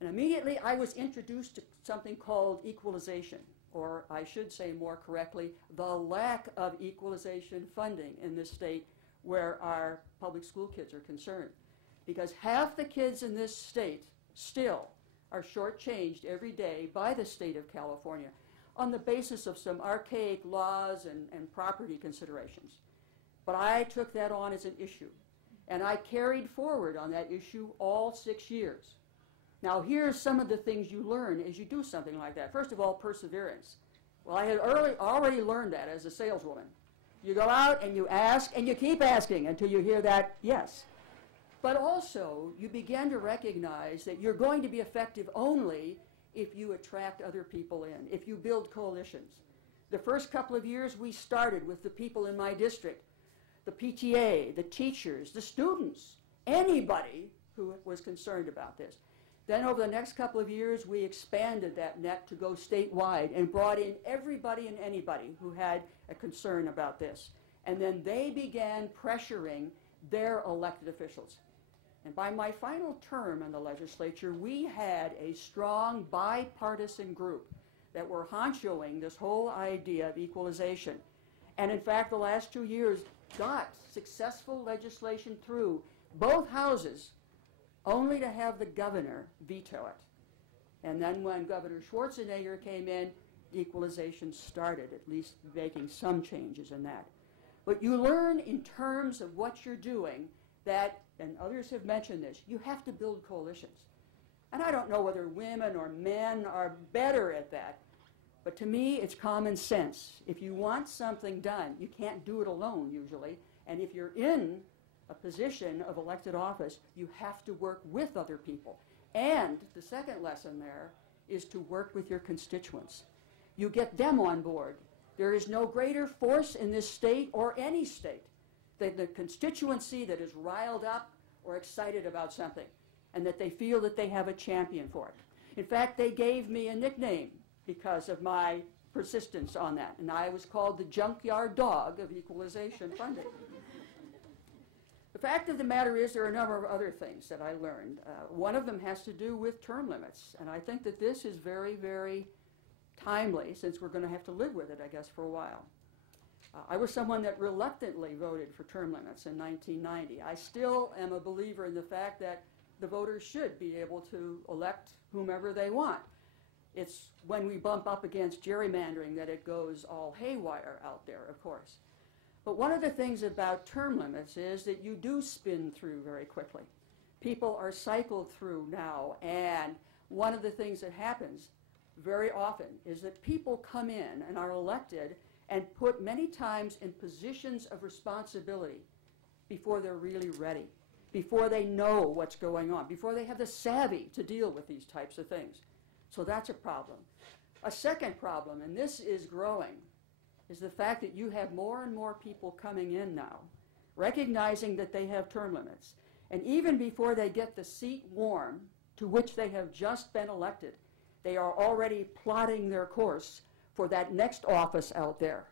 And immediately I was introduced to something called equalization, or I should say more correctly, the lack of equalization funding in this state where our public school kids are concerned. Because half the kids in this state still are shortchanged every day by the state of California on the basis of some archaic laws and property considerations. But I took that on as an issue, and I carried forward on that issue all 6 years. Now, here's some of the things you learn as you do something like that. First of all, perseverance. Well, I had already learned that as a saleswoman. You go out and you ask, and you keep asking until you hear that yes. But also, you begin to recognize that you're going to be effective only if you attract other people in, if you build coalitions. The first couple of years, we started with the people in my district, the PTA, the teachers, the students, anybody who was concerned about this. Then over the next couple of years, we expanded that net to go statewide and brought in everybody and anybody who had a concern about this. And then they began pressuring their elected officials. And by my final term in the legislature, we had a strong bipartisan group that were honchoing this whole idea of equalization. And in fact, the last 2 years got successful legislation through both houses, only to have the governor veto it. And then when Governor Schwarzenegger came in, equalization started, at least making some changes in that. But you learn in terms of what you're doing that, and others have mentioned this, you have to build coalitions. And I don't know whether women or men are better at that, but to me it's common sense. If you want something done, you can't do it alone usually, and if you're in a position of elected office, you have to work with other people. And the second lesson there is to work with your constituents. You get them on board. There is no greater force in this state or any state than the constituency that is riled up or excited about something and that they feel that they have a champion for it. In fact, they gave me a nickname because of my persistence on that, and I was called the junkyard dog of equalization funding. The fact of the matter is there are a number of other things that I learned. One of them has to do with term limits, and I think that this is very, very timely since we're going to have to live with it, I guess, for a while. I was someone that reluctantly voted for term limits in 1990. I still am a believer in the fact that the voters should be able to elect whomever they want. It's when we bump up against gerrymandering that it goes all haywire out there, of course. But one of the things about term limits is that you do spin through very quickly. People are cycled through now, and one of the things that happens very often is that people come in and are elected and put many times in positions of responsibility before they're really ready, before they know what's going on, before they have the savvy to deal with these types of things. So that's a problem. A second problem, and this is growing, is the fact that you have more and more people coming in now, recognizing that they have term limits. And even before they get the seat warm to which they have just been elected, they are already plotting their course for that next office out there.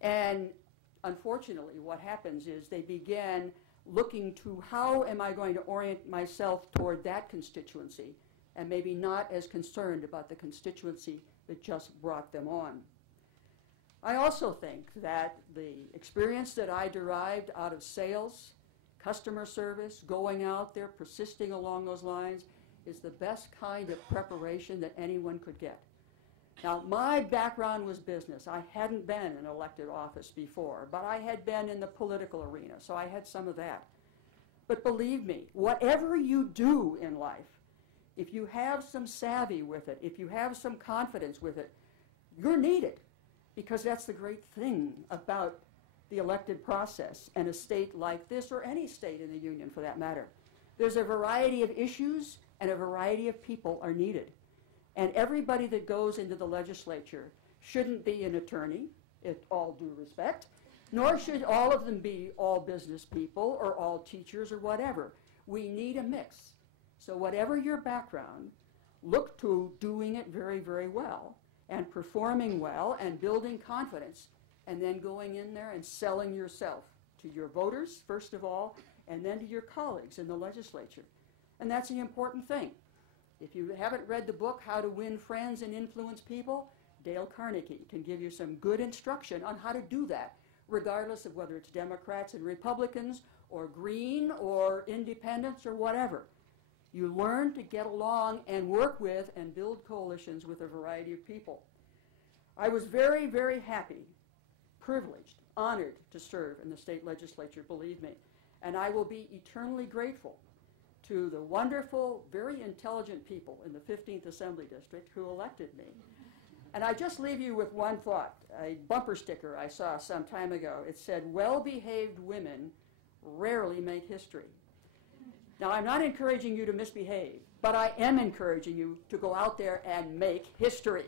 And unfortunately, what happens is they begin looking to how am I going to orient myself toward that constituency, and maybe not as concerned about the constituency that just brought them on. I also think that the experience that I derived out of sales, customer service, going out there, persisting along those lines, is the best kind of preparation that anyone could get. Now, my background was business. I hadn't been in elected office before, but I had been in the political arena, so I had some of that. But believe me, whatever you do in life, if you have some savvy with it, if you have some confidence with it, you're needed. Because that's the great thing about the elected process and a state like this, or any state in the union for that matter. There's a variety of issues and a variety of people are needed. And everybody that goes into the legislature shouldn't be an attorney, in all due respect, nor should all of them be all business people or all teachers or whatever. We need a mix. So whatever your background, look to doing it very, very well, and performing well and building confidence, and then going in there and selling yourself to your voters, first of all, and then to your colleagues in the legislature. And that's the important thing. If you haven't read the book, How to Win Friends and Influence People, Dale Carnegie can give you some good instruction on how to do that, regardless of whether it's Democrats and Republicans, or Green, or Independents, or whatever. You learn to get along and work with and build coalitions with a variety of people. I was very, very happy, privileged, honored to serve in the state legislature, believe me. And I will be eternally grateful to the wonderful, very intelligent people in the 15th Assembly District who elected me. And I just leave you with one thought, a bumper sticker I saw some time ago. It said, "Well-behaved women rarely make history." Now, I'm not encouraging you to misbehave, but I am encouraging you to go out there and make history.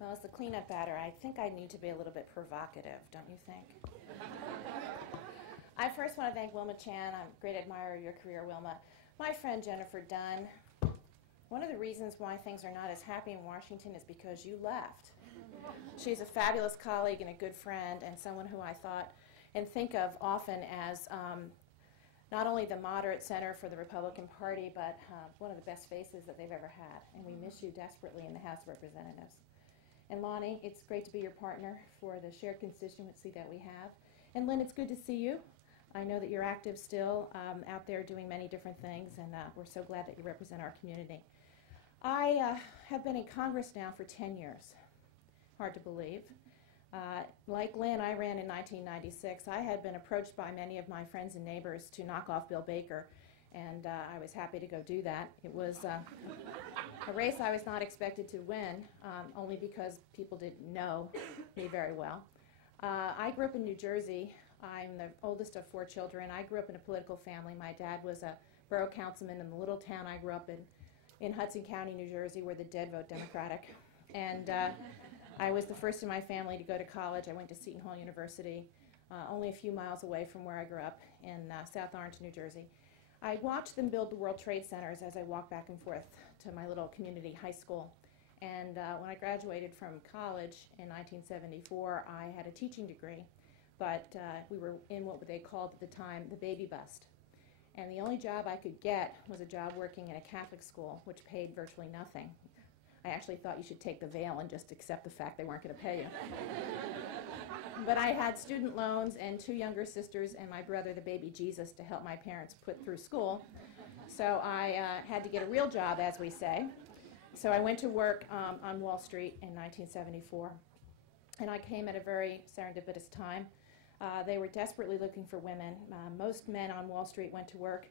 Well, as the cleanup batter, I think I need to be a little bit provocative, don't you think? I first want to thank Wilma Chan. I'm a great admirer of your career, Wilma. My friend Jennifer Dunn. One of the reasons why things are not as happy in Washington is because you left. She's a fabulous colleague and a good friend, and someone who I thought and think of often as not only the moderate center for the Republican Party, but one of the best faces that they've ever had. And we miss you desperately in the House of Representatives. And Lonnie, it's great to be your partner for the shared constituency that we have. And Lynn, it's good to see you. I know that you're active still out there doing many different things, and we're so glad that you represent our community. I have been in Congress now for 10 years. Hard to believe. Like Lynn, I ran in 1996. I had been approached by many of my friends and neighbors to knock off Bill Baker, and I was happy to go do that. It was a race I was not expected to win, only because people didn't know me very well. I grew up in New Jersey. I'm the oldest of 4 children. I grew up in a political family. My dad was a borough councilman in the little town I grew up in Hudson County, New Jersey, where the dead vote Democratic. And I was the first in my family to go to college. I went to Seton Hall University, only a few miles away from where I grew up in South Orange, New Jersey. I watched them build the World Trade Centers as I walked back and forth to my little community high school. And when I graduated from college in 1974, I had a teaching degree, but we were in what they called at the time the baby bust. And the only job I could get was a job working in a Catholic school, which paid virtually nothing. I actually thought you should take the veil and just accept the fact they weren't going to pay you. But I had student loans and 2 younger sisters and my brother, the baby Jesus, to help my parents put through school. So I had to get a real job, as we say. So I went to work on Wall Street in 1974. And I came at a very serendipitous time. They were desperately looking for women. Most men on Wall Street went to work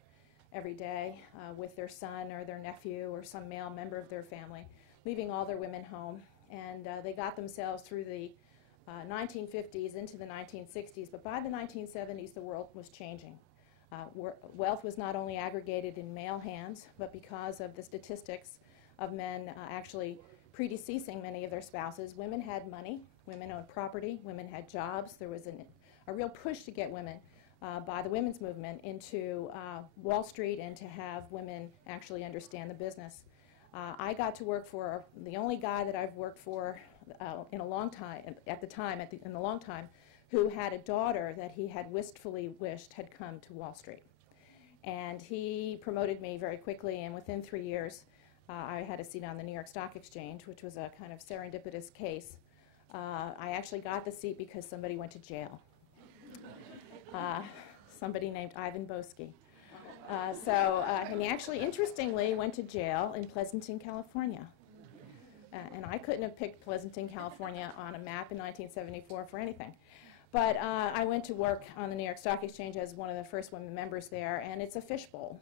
every day with their son or their nephew or some male member of their family, leaving all their women home. And they got themselves through the 1950s into the 1960s. But by the 1970s, the world was changing. Wealth was not only aggregated in male hands, but because of the statistics of men actually predeceasing many of their spouses, women had money, women owned property, women had jobs. There was a real push to get women by the women's movement into Wall Street and to have women actually understand the business. I got to work for the only guy that I've worked for in a long time, in a long time, who had a daughter that he had wistfully wished had come to Wall Street. And he promoted me very quickly, and within 3 years, I had a seat on the New York Stock Exchange, which was a kind of serendipitous case. I actually got the seat because somebody went to jail. Somebody named Ivan Boesky. And he actually, interestingly, went to jail in Pleasanton, California. And I couldn't have picked Pleasanton, California on a map in 1974 for anything. But I went to work on the New York Stock Exchange as one of the first women members there, and it's a fishbowl.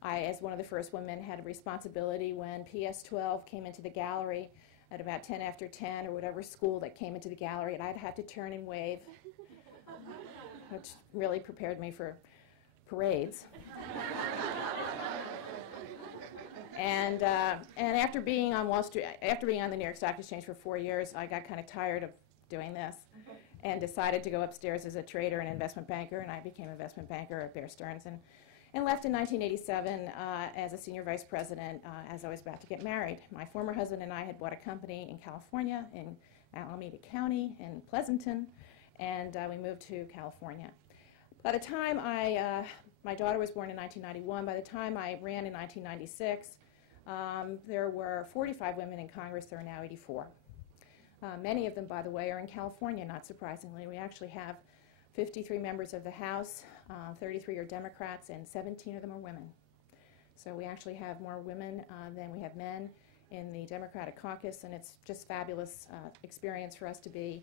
I, as one of the first women, had a responsibility when PS12 came into the gallery at about 10 after 10 or whatever school that came into the gallery, and I'd have to turn and wave, which really prepared me for parades. And after being on Wall Street, after being on the New York Stock Exchange for 4 years, I got kind of tired of doing this and decided to go upstairs as a trader and investment banker, and I became an investment banker at Bear Stearns and left in 1987 as a senior vice president as I was about to get married. My former husband and I had bought a company in California, in Alameda County, in Pleasanton, and we moved to California. By the time I My daughter was born in 1991. By the time I ran in 1996, there were 45 women in Congress. There are now 84. Many of them, by the way, are in California, not surprisingly. We actually have 53 members of the House, 33 are Democrats, and 17 of them are women. So we actually have more women than we have men in the Democratic caucus, and it's just fabulous experience for us to be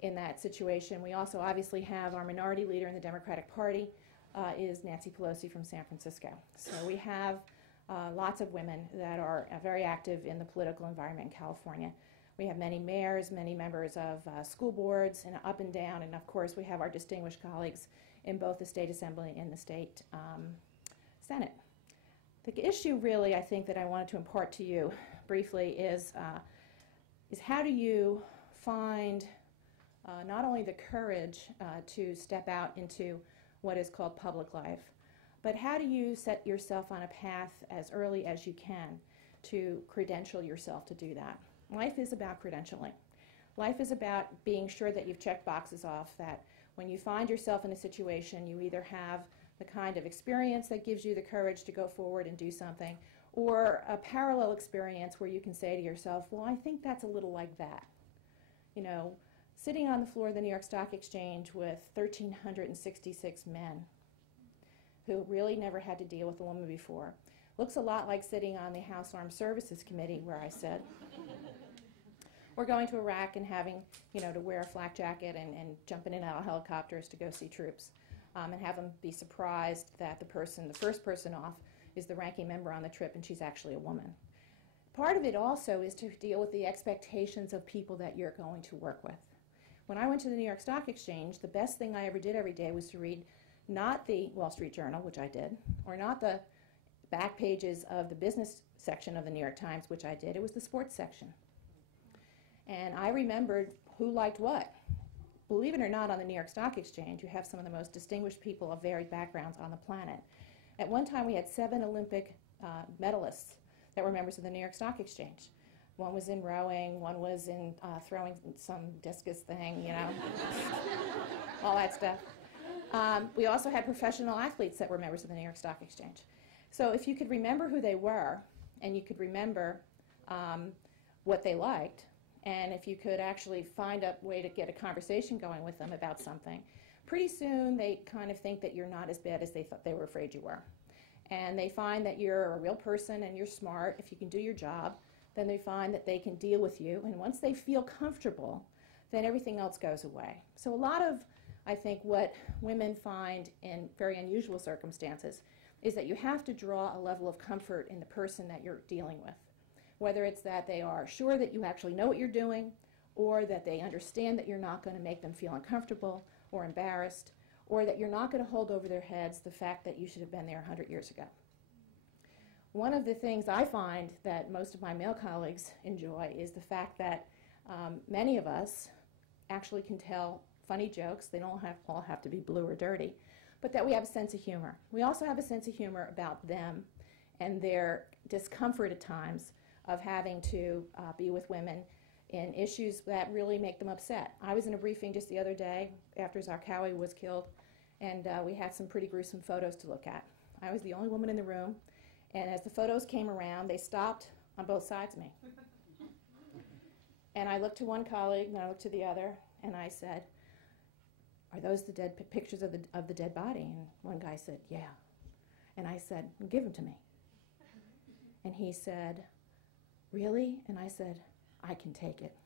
in that situation. We also obviously have our minority leader in the Democratic Party is Nancy Pelosi from San Francisco. So we have lots of women that are very active in the political environment in California. We have many mayors, many members of school boards, and up and down, and of course we have our distinguished colleagues in both the State Assembly and the State Senate. The issue really, I think, that I wanted to impart to you briefly is how do you find not only the courage to step out into what is called public life, but how do you set yourself on a path as early as you can to credential yourself to do that? Life is about credentialing. Life is about being sure that you've checked boxes off, that when you find yourself in a situation, you either have the kind of experience that gives you the courage to go forward and do something, or a parallel experience where you can say to yourself, well, I think that's a little like that. You know, sitting on the floor of the New York Stock Exchange with 1,366 men who really never had to deal with a woman before looks a lot like sitting on the House Armed Services Committee where I sit. We're going to Iraq and having, you know, to wear a flak jacket and jumping in and out of helicopters to go see troops, and have them be surprised that the first person off is the ranking member on the trip, and she's actually a woman. Part of it also is to deal with the expectations of people that you're going to work with. When I went to the New York Stock Exchange, the best thing I ever did every day was to read not the Wall Street Journal, which I did, or not the back pages of the business section of the New York Times, which I did. It was the sports section. And I remembered who liked what. Believe it or not, on the New York Stock Exchange, you have some of the most distinguished people of varied backgrounds on the planet. At one time, we had 7 Olympic medalists that were members of the New York Stock Exchange. One was in rowing, one was in throwing some discus thing, you know, all that stuff. We also had professional athletes that were members of the New York Stock Exchange. So if you could remember who they were, and you could remember what they liked, and if you could actually find a way to get a conversation going with them about something, pretty soon they kind of think that you're not as bad as they thought they were afraid you were. And they find that you're a real person and you're smart. If you can do your job, then they find that they can deal with you. And once they feel comfortable, then everything else goes away. So a lot of, I think, what women find in very unusual circumstances is that you have to draw a level of comfort in the person that you're dealing with. Whether it's that they are sure that you actually know what you're doing, or that they understand that you're not going to make them feel uncomfortable or embarrassed, or that you're not going to hold over their heads the fact that you should have been there 100 years ago. One of the things I find that most of my male colleagues enjoy is the fact that many of us actually can tell funny jokes. They don't all have to be blue or dirty, but that we have a sense of humor. We also have a sense of humor about them and their discomfort at times of having to be with women in issues that really make them upset. I was in a briefing just the other day after Zarqawi was killed, and we had some pretty gruesome photos to look at. I was the only woman in the room, and as the photos came around, they stopped on both sides of me. And I looked to one colleague, and I looked to the other, and I said, "Are those the dead pictures of the dead body?" And one guy said, "Yeah." And I said, "Give them to me." And he said, "Really?" And I said, "I can take it."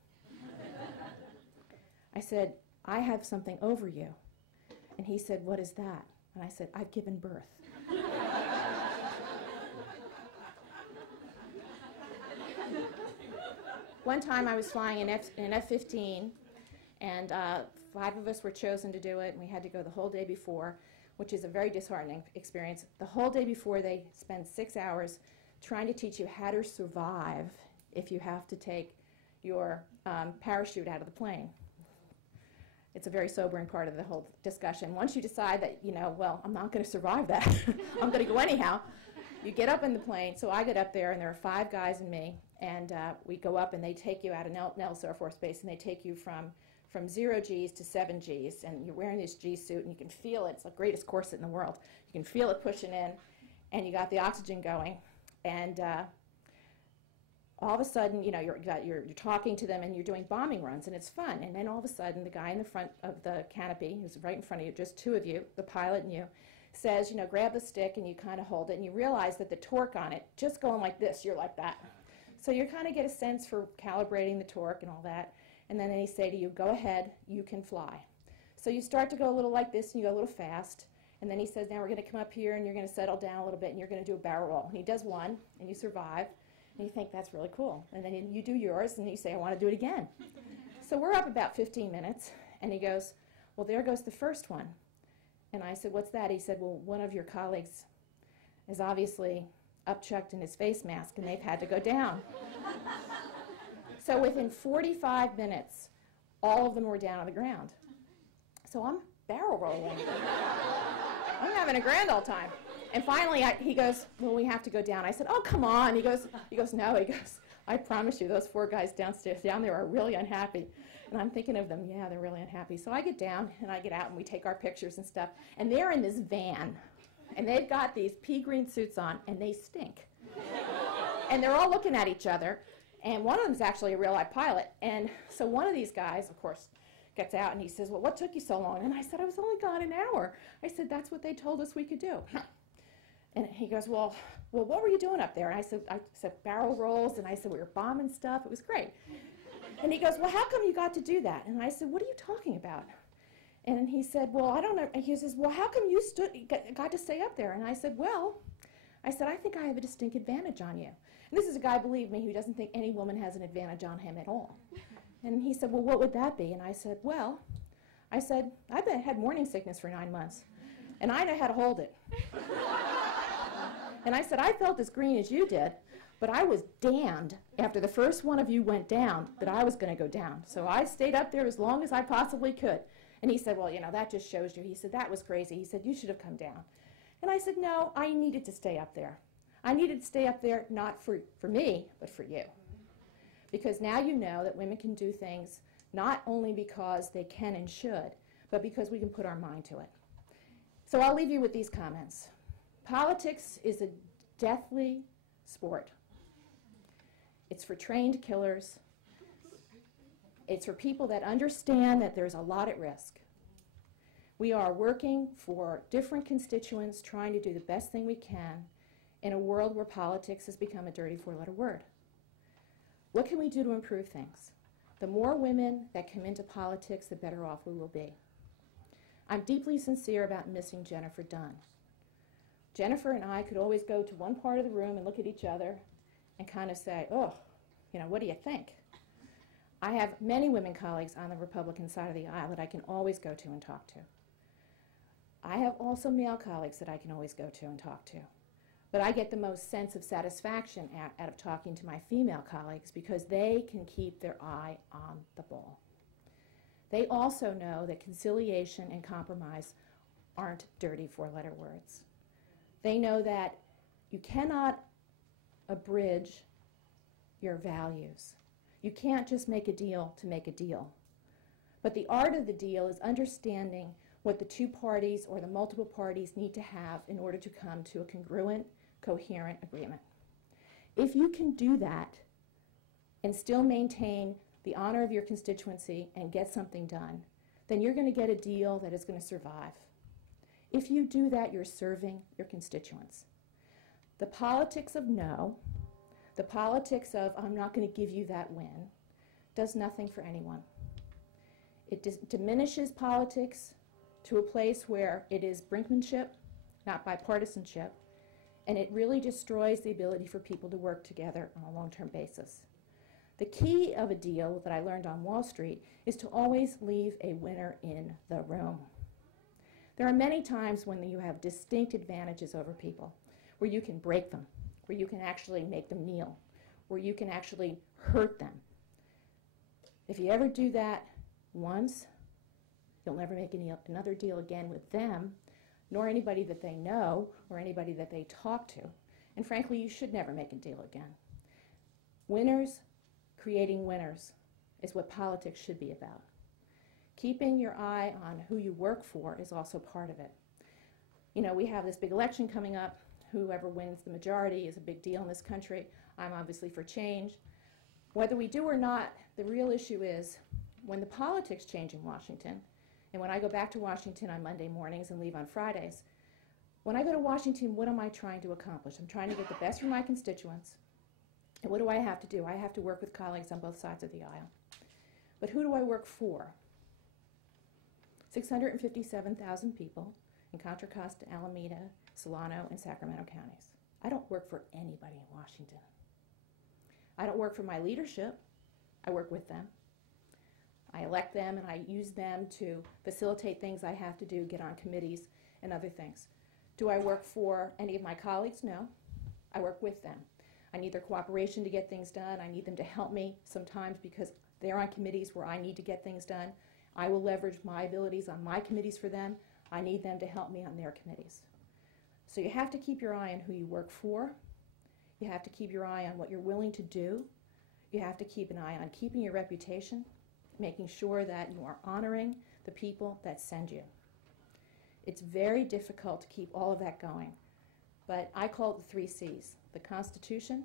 I said, "I have something over you." And he said, "What is that?" And I said, "I've given birth." One time I was flying an F-15, and 5 of us were chosen to do it, and we had to go the whole day before, which is a very disheartening experience. The whole day before, they spend 6 hours trying to teach you how to survive if you have to take your parachute out of the plane. It's a very sobering part of the whole discussion. Once you decide that, you know, well, I'm not going to survive that, I'm going to go anyhow, you get up in the plane. So I get up there, and there are 5 guys and me, and we go up, and they take you out of Nellis Air Force Base, and they take you from from 0 Gs to 7 Gs, and you're wearing this G suit, and you can feel it. It's the greatest corset in the world. You can feel it pushing in, and you got the oxygen going, and all of a sudden, you know, you're talking to them, and you're doing bombing runs, and it's fun. And then all of a sudden, the guy in the front of the canopy, who's right in front of you, just two of you, the pilot and you, says, you know, grab the stick, and you kind of hold it, and you realize that the torque on it, just going like this, you're like that. So you kind of get a sense for calibrating the torque and all that. And then they say to you, go ahead, you can fly. So you start to go a little like this, and you go a little fast. And then he says, now we're going to come up here, and you're going to settle down a little bit, and you're going to do a barrel roll. And he does one, and you survive. And you think, that's really cool. And then you do yours, and you say, I want to do it again. So we're up about 15 minutes. And he goes, well, there goes the first one. And I said, what's that? He said, well, one of your colleagues is obviously upchucked in his face mask, and they've had to go down. So within 45 minutes, all of them were down on the ground. So I'm barrel rolling. I'm having a grand old time. And finally, he goes, well, we have to go down. I said, oh, come on. He goes, no. He goes, I promise you, those 4 guys down there are really unhappy. And I'm thinking of them, yeah, they're really unhappy. So I get down, and I get out, and we take our pictures and stuff. And they're in this van. And they've got these pea green suits on, and they stink. And they're all looking at each other. And one of them is actually a real-life pilot. And so one of these guys, of course, gets out, and he says, well, what took you so long? And I said, I was only gone an hour. I said, that's what they told us we could do. And he goes, well, what were you doing up there? And I said, barrel rolls. And I said, we were bombing stuff. It was great. And he goes, well, how come you got to do that? And I said, what are you talking about? And he said, well, I don't know. And he says, well, how come you got to stay up there? And I said, I think I have a distinct advantage on you. And this is a guy, believe me, who doesn't think any woman has an advantage on him at all. And he said, well, what would that be? And I said, I've had morning sickness for 9 months, and I know how to hold it. And I said, I felt as green as you did, but I was damned after the first one of you went down that I was going to go down. So I stayed up there as long as I possibly could. And he said, well, you know, that just shows you. He said, that was crazy. He said, you should have come down. And I said, no, I needed to stay up there. I needed to stay up there not for me, but for you. Because now you know that women can do things not only because they can and should, but because we can put our mind to it. So I'll leave you with these comments. Politics is a deathly sport. It's for trained killers. It's for people that understand that there's a lot at risk. We are working for different constituents, trying to do the best thing we can in a world where politics has become a dirty 4-letter word. What can we do to improve things? The more women that come into politics, the better off we will be. I'm deeply sincere about missing Jennifer Dunn. Jennifer and I could always go to one part of the room and look at each other and kind of say, oh, you know, what do you think? I have many women colleagues on the Republican side of the aisle that I can always go to and talk to. I have also male colleagues that I can always go to and talk to. But I get the most sense of satisfaction out of talking to my female colleagues because they can keep their eye on the ball. They also know that conciliation and compromise aren't dirty 4-letter words. They know that you cannot abridge your values. You can't just make a deal to make a deal. But the art of the deal is understanding what the two parties or the multiple parties need to have in order to come to a congruent, coherent agreement. If you can do that and still maintain the honor of your constituency and get something done, then you're going to get a deal that is going to survive. If you do that, you're serving your constituents. The politics of no, the politics of I'm not going to give you that win, does nothing for anyone. It diminishes politics to a place where it is brinkmanship, not bipartisanship, and it really destroys the ability for people to work together on a long-term basis. The key of a deal that I learned on Wall Street is to always leave a winner in the room. There are many times when you have distinct advantages over people, where you can break them, where you can actually make them kneel, where you can actually hurt them. If you ever do that once, you'll never make another deal again with them, nor anybody that they know or anybody that they talk to. And frankly, you should never make a deal again. Winners creating winners is what politics should be about. Keeping your eye on who you work for is also part of it. You know, we have this big election coming up. Whoever wins the majority is a big deal in this country. I'm obviously for change. Whether we do or not, the real issue is when the politics change in Washington, and when I go back to Washington on Monday mornings and leave on Fridays, when I go to Washington, what am I trying to accomplish? I'm trying to get the best for my constituents. And what do I have to do? I have to work with colleagues on both sides of the aisle. But who do I work for? 657,000 people in Contra Costa, Alameda, Solano, and Sacramento counties. I don't work for anybody in Washington. I don't work for my leadership. I work with them. I elect them and I use them to facilitate things I have to do, get on committees and other things. Do I work for any of my colleagues? No. I work with them. I need their cooperation to get things done. I need them to help me sometimes because they're on committees where I need to get things done. I will leverage my abilities on my committees for them. I need them to help me on their committees. So you have to keep your eye on who you work for. You have to keep your eye on what you're willing to do. You have to keep an eye on keeping your reputation, making sure that you are honoring the people that send you. It's very difficult to keep all of that going, but I call it the 3 C's: the Constitution,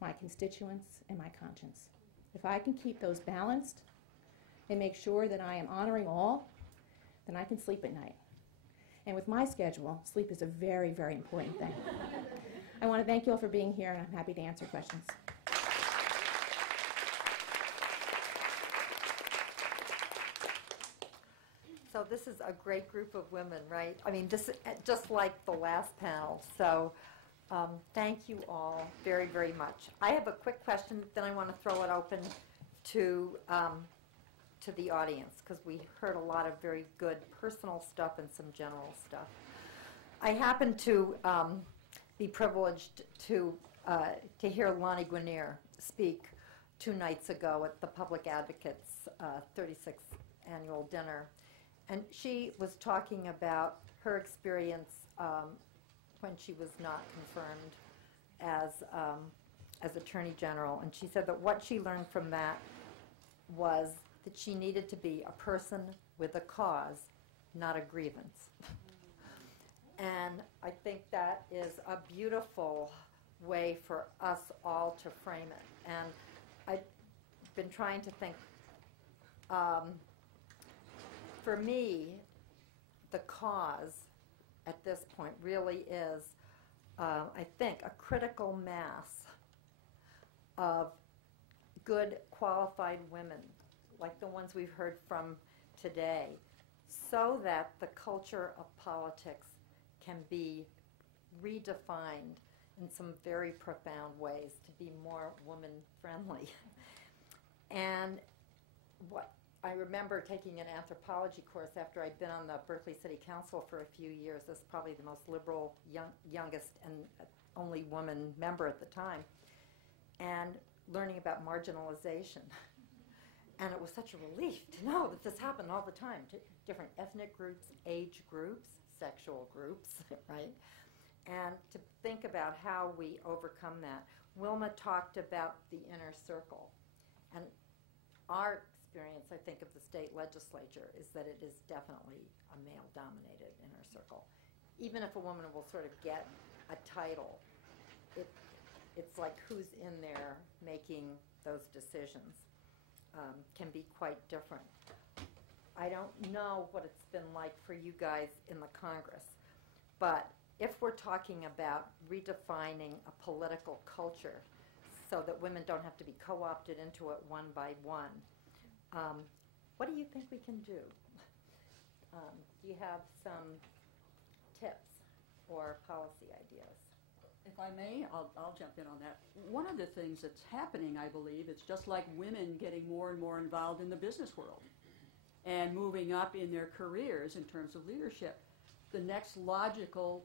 my constituents, and my conscience. If I can keep those balanced and make sure that I am honoring all, then I can sleep at night. And with my schedule, sleep is a very, very important thing. I want to thank you all for being here, and I'm happy to answer questions. So this is a great group of women, right? I mean, this just like the last panel. So thank you all very, very much. I have a quick question, then I want to throw it open to the audience, because we heard a lot of very good personal stuff and some general stuff. I happened to be privileged to hear Lonnie Guinier speak 2 nights ago at the Public Advocates 36th annual dinner. And she was talking about her experience when she was not confirmed as Attorney General. And she said that what she learned from that was that she needed to be a person with a cause, not a grievance. And I think that is a beautiful way for us all to frame it. And I've been trying to think, for me, the cause at this point really is, I think, a critical mass of good, qualified women, like the ones we've heard from today, so that the culture of politics can be redefined in some very profound ways to be more woman-friendly. And what I remember taking an anthropology course after I'd been on the Berkeley City Council for a few years. This is probably the most liberal, youngest, and only woman member at the time, and learning about marginalization. And it was such a relief to know that this happened all the time to different ethnic groups, age groups, sexual groups, right? And to think about how we overcome that. Wilma talked about the inner circle. And our experience, I think, of the state legislature is that it is definitely a male-dominated inner circle. Even if a woman will sort of get a title, it's like who's in there making those decisions can be quite different. I don't know what it's been like for you guys in the Congress, but if we're talking about redefining a political culture so that women don't have to be co-opted into it one by one, what do you think we can do? Do you have some tips or policy ideas? If I may, I'll jump in on that. One of the things that's happening, I believe, it's just like women getting more and more involved in the business world and moving up in their careers in terms of leadership. The next logical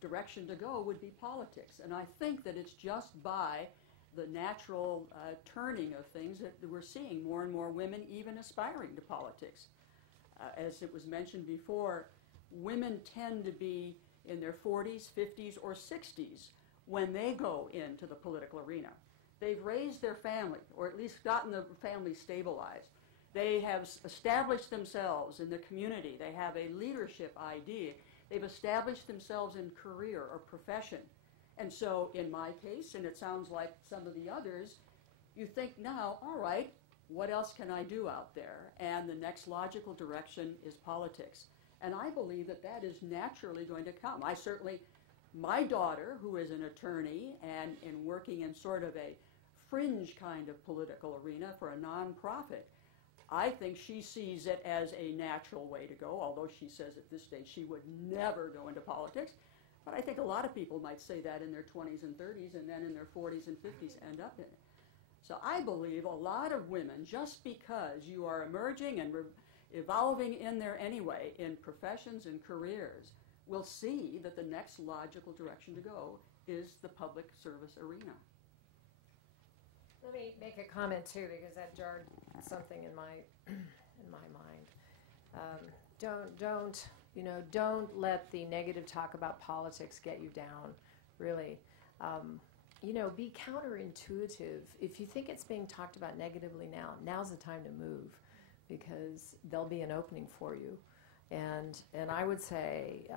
direction to go would be politics. And I think that it's just by the natural turning of things that we're seeing more and more women even aspiring to politics. As it was mentioned before, women tend to be in their 40s, 50s, or 60s when they go into the political arena. They've raised their family, or at least gotten the family stabilized. They have established themselves in the community. They have a leadership idea. They've established themselves in career or profession. And so in my case, and it sounds like some of the others, you think now, all right, what else can I do out there? And the next logical direction is politics. And I believe that that is naturally going to come. My daughter, who is an attorney and working in sort of a fringe kind of political arena for a nonprofit, I think she sees it as a natural way to go, although she says at this stage she would never go into politics. But I think a lot of people might say that in their 20s and 30s, and then in their 40s and 50s end up in it. So I believe a lot of women, just because you are emerging and evolving in there anyway, in professions and careers, will see that the next logical direction to go is the public service arena. Let me make a comment too, because that jarred something in my mind. Don't let the negative talk about politics get you down. Really, be counterintuitive. If you think it's being talked about negatively now, now's the time to move, because there'll be an opening for you. And I would say,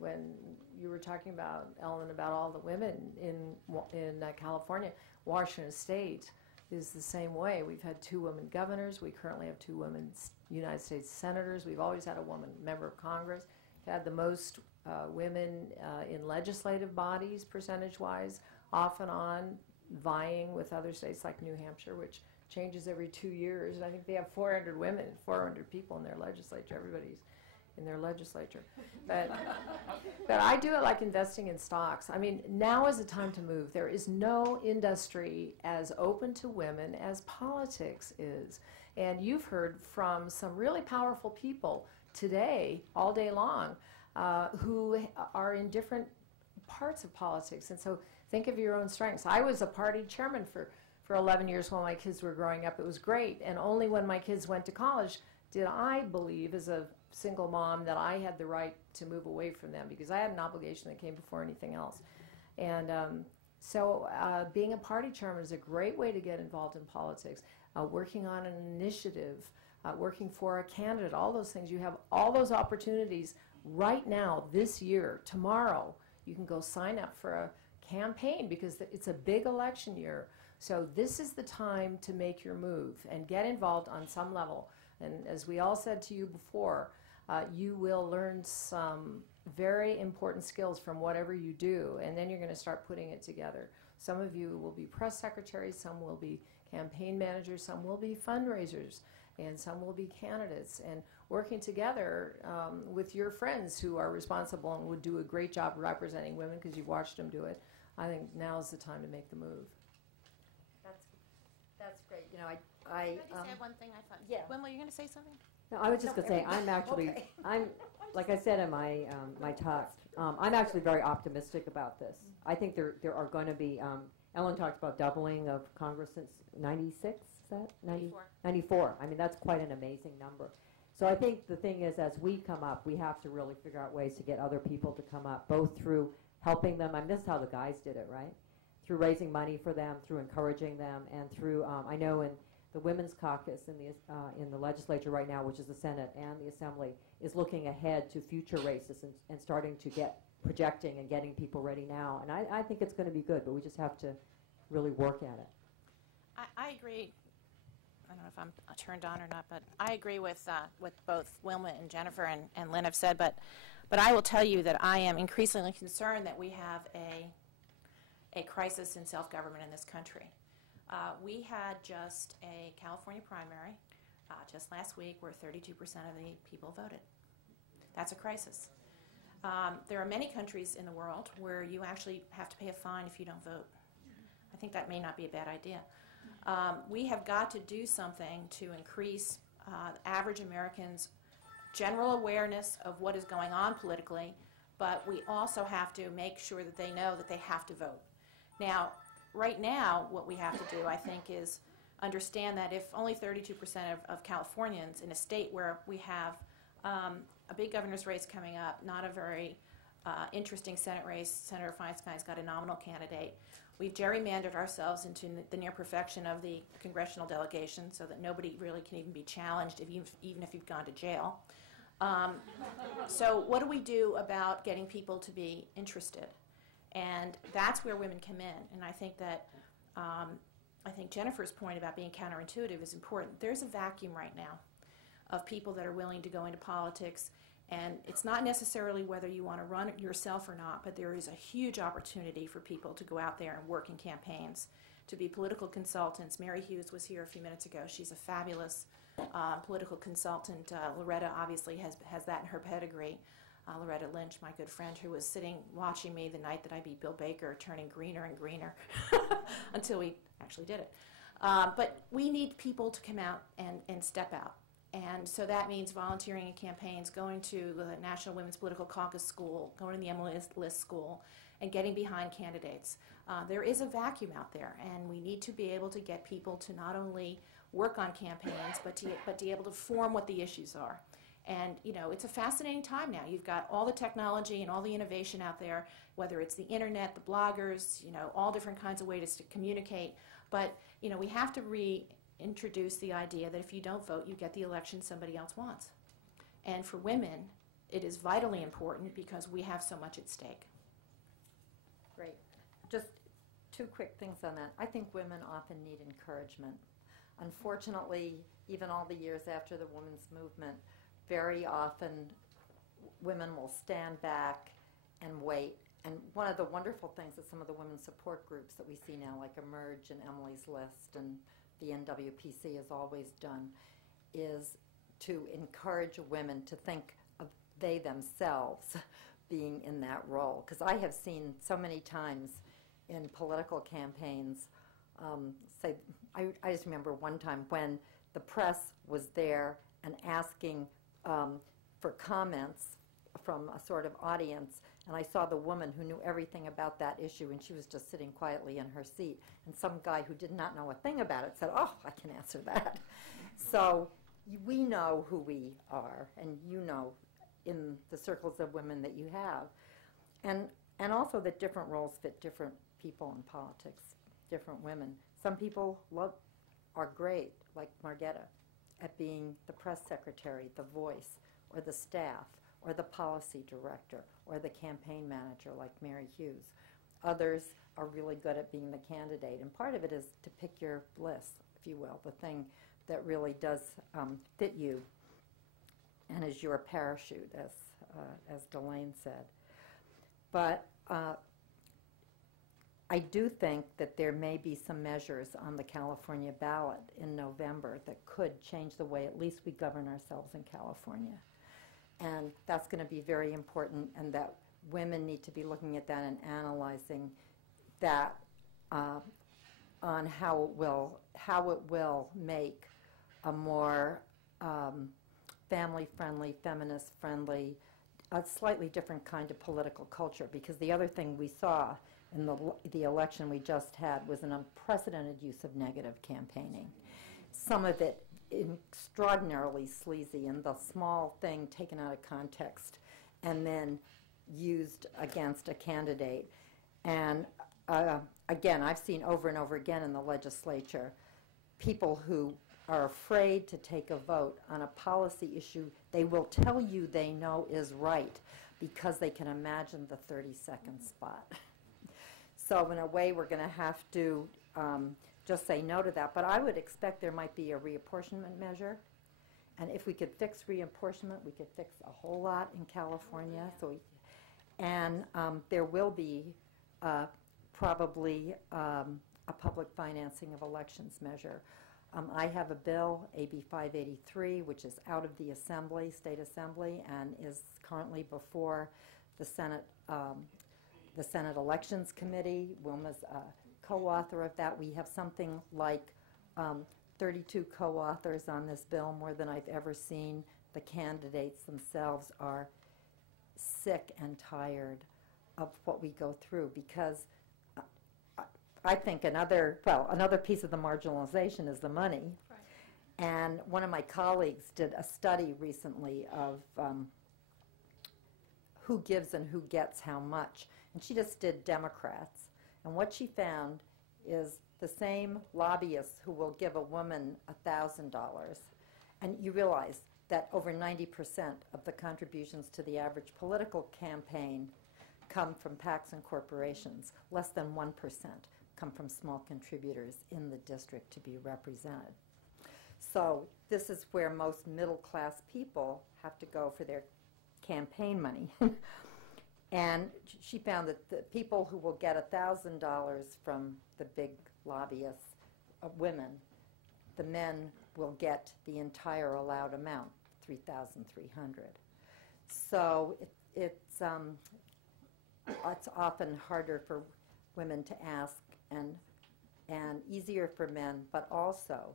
when you were talking about, Ellen, about all the women in California, Washington State is the same way. We've had 2 women governors. We currently have 2 women United States senators. We've always had a woman member of Congress. We've had the most women in legislative bodies, percentage-wise, off and on, vying with other states like New Hampshire, which changes every 2 years. And I think they have 400 women, 400 people in their legislature. Everybody's in their legislature. But I do it like investing in stocks. I mean, now is the time to move. There is no industry as open to women as politics is. And you've heard from some really powerful people today, all day long, who are in different parts of politics. And so think of your own strengths. I was a party chairman for 11 years while my kids were growing up. It was great. And only when my kids went to college did I believe, as a single mom, that I had the right to move away from them, because I had an obligation that came before anything else. And so being a party chairman is a great way to get involved in politics. Working on an initiative, working for a candidate, all those things. You have all those opportunities right now, this year, tomorrow. You can go sign up for a campaign, because it's a big election year. So this is the time to make your move and get involved on some level. And as we all said to you before, you will learn some very important skills from whatever you do, and then you're going to start putting it together. Some of you will be press secretaries, some will be campaign managers, some will be fundraisers, and some will be candidates. And working together with your friends who are responsible and would do a great job representing women, because you've watched them do it, I think now is the time to make the move. That's great. Can I just add one thing I thought? Yeah. Wilma, you're going to say something? No, I was just going to say, I'm actually, Okay. like I said in my my talk, I'm actually very optimistic about this. I think there are going to be, Ellen talked about doubling of Congress since 96, is that? 94. 94. I mean, that's quite an amazing number. So I think the thing is, as we come up, we have to really figure out ways to get other people to come up, both through helping them. I mean, this is how the guys did it, right? Through raising money for them, through encouraging them, and through, I know in the Women's Caucus in the legislature right now, which is the Senate and the Assembly, is looking ahead to future races and starting to get projecting and getting people ready now. And I think it's going to be good, but we just have to really work at it. I agree. I don't know if I'm turned on or not, but I agree with both Wilma and Jennifer and Lynn have said. But I will tell you that I am increasingly concerned that we have a crisis in self-government in this country. We had just a California primary just last week where 32% of the people voted. That's a crisis. There are many countries in the world where you actually have to pay a fine if you don't vote. I think that may not be a bad idea. We have got to do something to increase average Americans' general awareness of what is going on politically, but we also have to make sure that they know that they have to vote. Now, right now, what we have to do, I think, is understand that if only 32% of Californians in a state where we have a big governor's race coming up, not a very interesting Senate race. Senator Feinstein's got a nominal candidate. We've gerrymandered ourselves into the near perfection of the congressional delegation so that nobody really can even be challenged even if you've gone to jail. So what do we do about getting people to be interested? And that's where women come in. And I think that I think Jennifer's point about being counterintuitive is important. There's a vacuum right now of people that are willing to go into politics. And it's not necessarily whether you want to run it yourself or not, but there is a huge opportunity for people to go out there and work in campaigns, to be political consultants. Mary Hughes was here a few minutes ago. She's a fabulous political consultant. Loretta obviously has that in her pedigree. Loretta Lynch, my good friend, who was sitting watching me the night that I beat Bill Baker, turning greener and greener until we actually did it. But we need people to come out and step out. And so that means volunteering in campaigns, going to the National Women's Political Caucus School, going to the Emily List School, and getting behind candidates. There is a vacuum out there, and we need to be able to get people to not only work on campaigns, but to be able to form what the issues are. And, you know, it's a fascinating time now. You've got all the technology and all the innovation out there, whether it's the internet, the bloggers, you know, all different kinds of ways to communicate. But, you know, we have to reintroduce the idea that if you don't vote, you get the election somebody else wants. And for women, it is vitally important because we have so much at stake. Great. Just two quick things on that. I think women often need encouragement. Unfortunately, even all the years after the women's movement, very often women will stand back and wait. And one of the wonderful things that some of the women's support groups that we see now, like Emerge and Emily's List and the NWPC has always done, is to encourage women to think of they themselves being in that role. Because I have seen so many times in political campaigns, I just remember one time when the press was there and asking for comments from a sort of audience, and I saw the woman who knew everything about that issue, and she was just sitting quietly in her seat, and some guy who did not know a thing about it said, "Oh, I can answer that." So we know who we are, and you know in the circles of women that you have, and also that different roles fit different people in politics, different women. Some people are great, like Margetta, at being the press secretary, the voice, or the staff, or the policy director, or the campaign manager, like Mary Hughes. Others are really good at being the candidate, and part of it is to pick your bliss, if you will, the thing that really does fit you and is your parachute, as Delane said. But I do think that there may be some measures on the California ballot in November that could change the way at least we govern ourselves in California. And that's going to be very important, and that women need to be looking at that and analyzing that on how it will make a more family-friendly, feminist-friendly, a slightly different kind of political culture. Because the other thing we saw in the election we just had was an unprecedented use of negative campaigning. Some of it extraordinarily sleazy, and the small thing taken out of context and then used against a candidate. And again, I've seen over and over again in the legislature people who are afraid to take a vote on a policy issue they will tell you they know is right because they can imagine the 30-second spot. So in a way, we're going to have to just say no to that. But I would expect there might be a reapportionment measure. And if we could fix reapportionment, we could fix a whole lot in California. And there will be probably a public financing of elections measure. I have a bill, AB 583, which is out of the Assembly, State Assembly, and is currently before the Senate Elections Committee. Wilma's a co-author of that. We have something like 32 co-authors on this bill, more than I've ever seen. The candidates themselves are sick and tired of what we go through, because I think another piece of the marginalization is the money. Right. And one of my colleagues did a study recently of who gives and who gets how much. And she just did Democrats. And what she found is the same lobbyists who will give a woman $1,000. And you realize that over 90% of the contributions to the average political campaign come from PACs and corporations. Less than 1% come from small contributors in the district to be represented. So this is where most middle-class people have to go for their campaign money. And she found that the people who will get $1,000 from the big lobbyists, women, the men will get the entire allowed amount, $3,300. So it's often harder for women to ask and easier for men, but also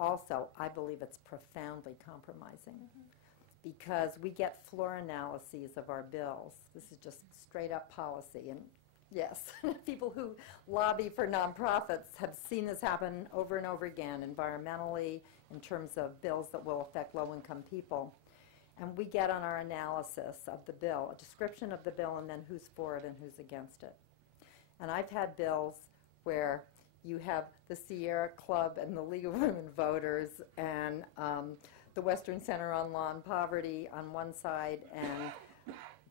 I believe it's profoundly compromising. Because we get floor analyses of our bills. This is just straight up policy. And yes, people who lobby for nonprofits have seen this happen over and over again, environmentally, in terms of bills that will affect low-income people. And we get on our analysis of the bill, a description of the bill, and then who's for it and who's against it. And I've had bills where you have the Sierra Club and the League of Women Voters and the Western Center on Law and Poverty on one side, and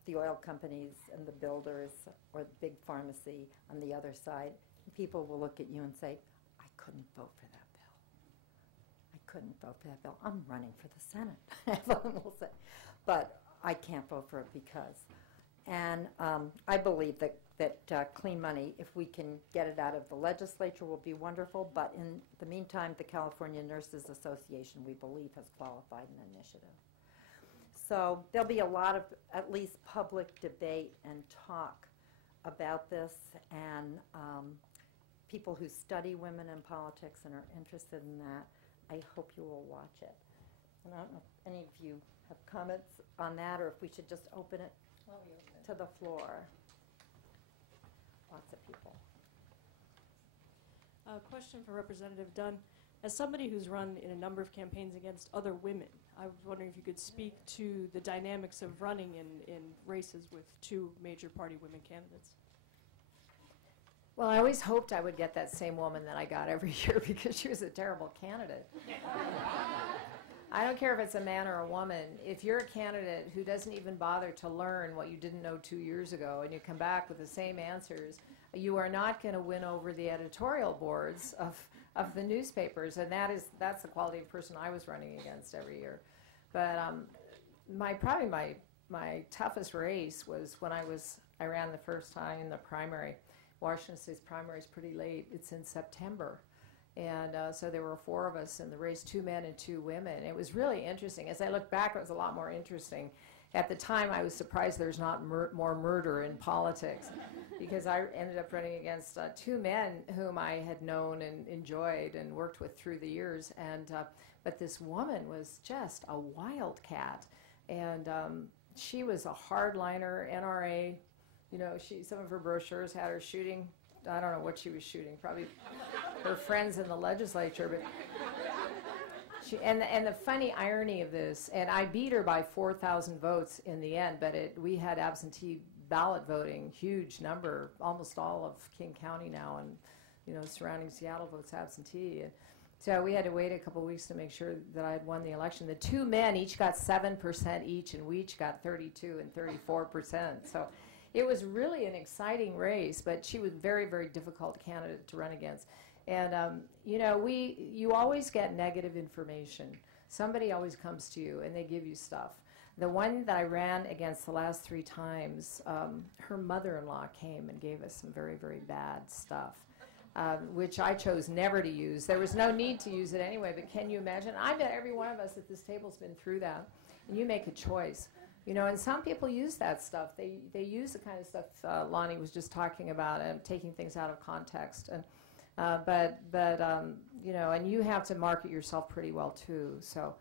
the oil companies and the builders or the big pharmacy on the other side. And people will look at you and say, I couldn't vote for that bill. I couldn't vote for that bill. I'm running for the Senate. Everyone will say, but I can't vote for it because. And I believe that clean money, if we can get it out of the legislature, will be wonderful. But in the meantime, the California Nurses Association, we believe, has qualified an initiative. So there'll be a lot of, at least, public debate and talk about this. And people who study women in politics and are interested in that, I hope you will watch it. And I don't know if any of you have comments on that, or if we should just open it to the floor. Lots of people. A question for Representative Dunn. As somebody who's run in a number of campaigns against other women, I was wondering if you could speak to the dynamics of running in races with two major party women candidates. Well, I always hoped I would get that same woman that I got every year because she was a terrible candidate. I don't care if it's a man or a woman. If you're a candidate who doesn't even bother to learn what you didn't know 2 years ago and you come back with the same answers, you are not going to win over the editorial boards of the newspapers, and that's the quality of person I was running against every year. But probably my toughest race was when I ran the first time in the primary. Washington State's primary is pretty late. It's in September. And so there were 4 of us in the race, 2 men and 2 women. It was really interesting. As I look back, it was a lot more interesting. At the time, I was surprised there's not more murder in politics because I ended up running against 2 men whom I had known and enjoyed and worked with through the years. And but this woman was just a wildcat. And she was a hardliner, NRA. You know, some of her brochures had her shooting. I don't know what she was shooting, probably her friends in the legislature. But and the funny irony of this, and I beat her by 4,000 votes in the end, but we had absentee ballot voting, huge number, almost all of King County now, and surrounding Seattle votes absentee. And so we had to wait a couple weeks to make sure that I had won the election. The 2 men each got 7% each, and we each got 32 and 34%. So it was really an exciting race, but she was a very, very difficult candidate to run against. And, you always get negative information. Somebody always comes to you, and they give you stuff. The one that I ran against the last 3 times, her mother-in-law came and gave us some very, very bad stuff, which I chose never to use. There was no need to use it anyway, but can you imagine? I bet every one of us at this table's been through that, and you make a choice. And some people use that stuff. They use the kind of stuff Lonnie was just talking about, and taking things out of context. And and you have to market yourself pretty well too. So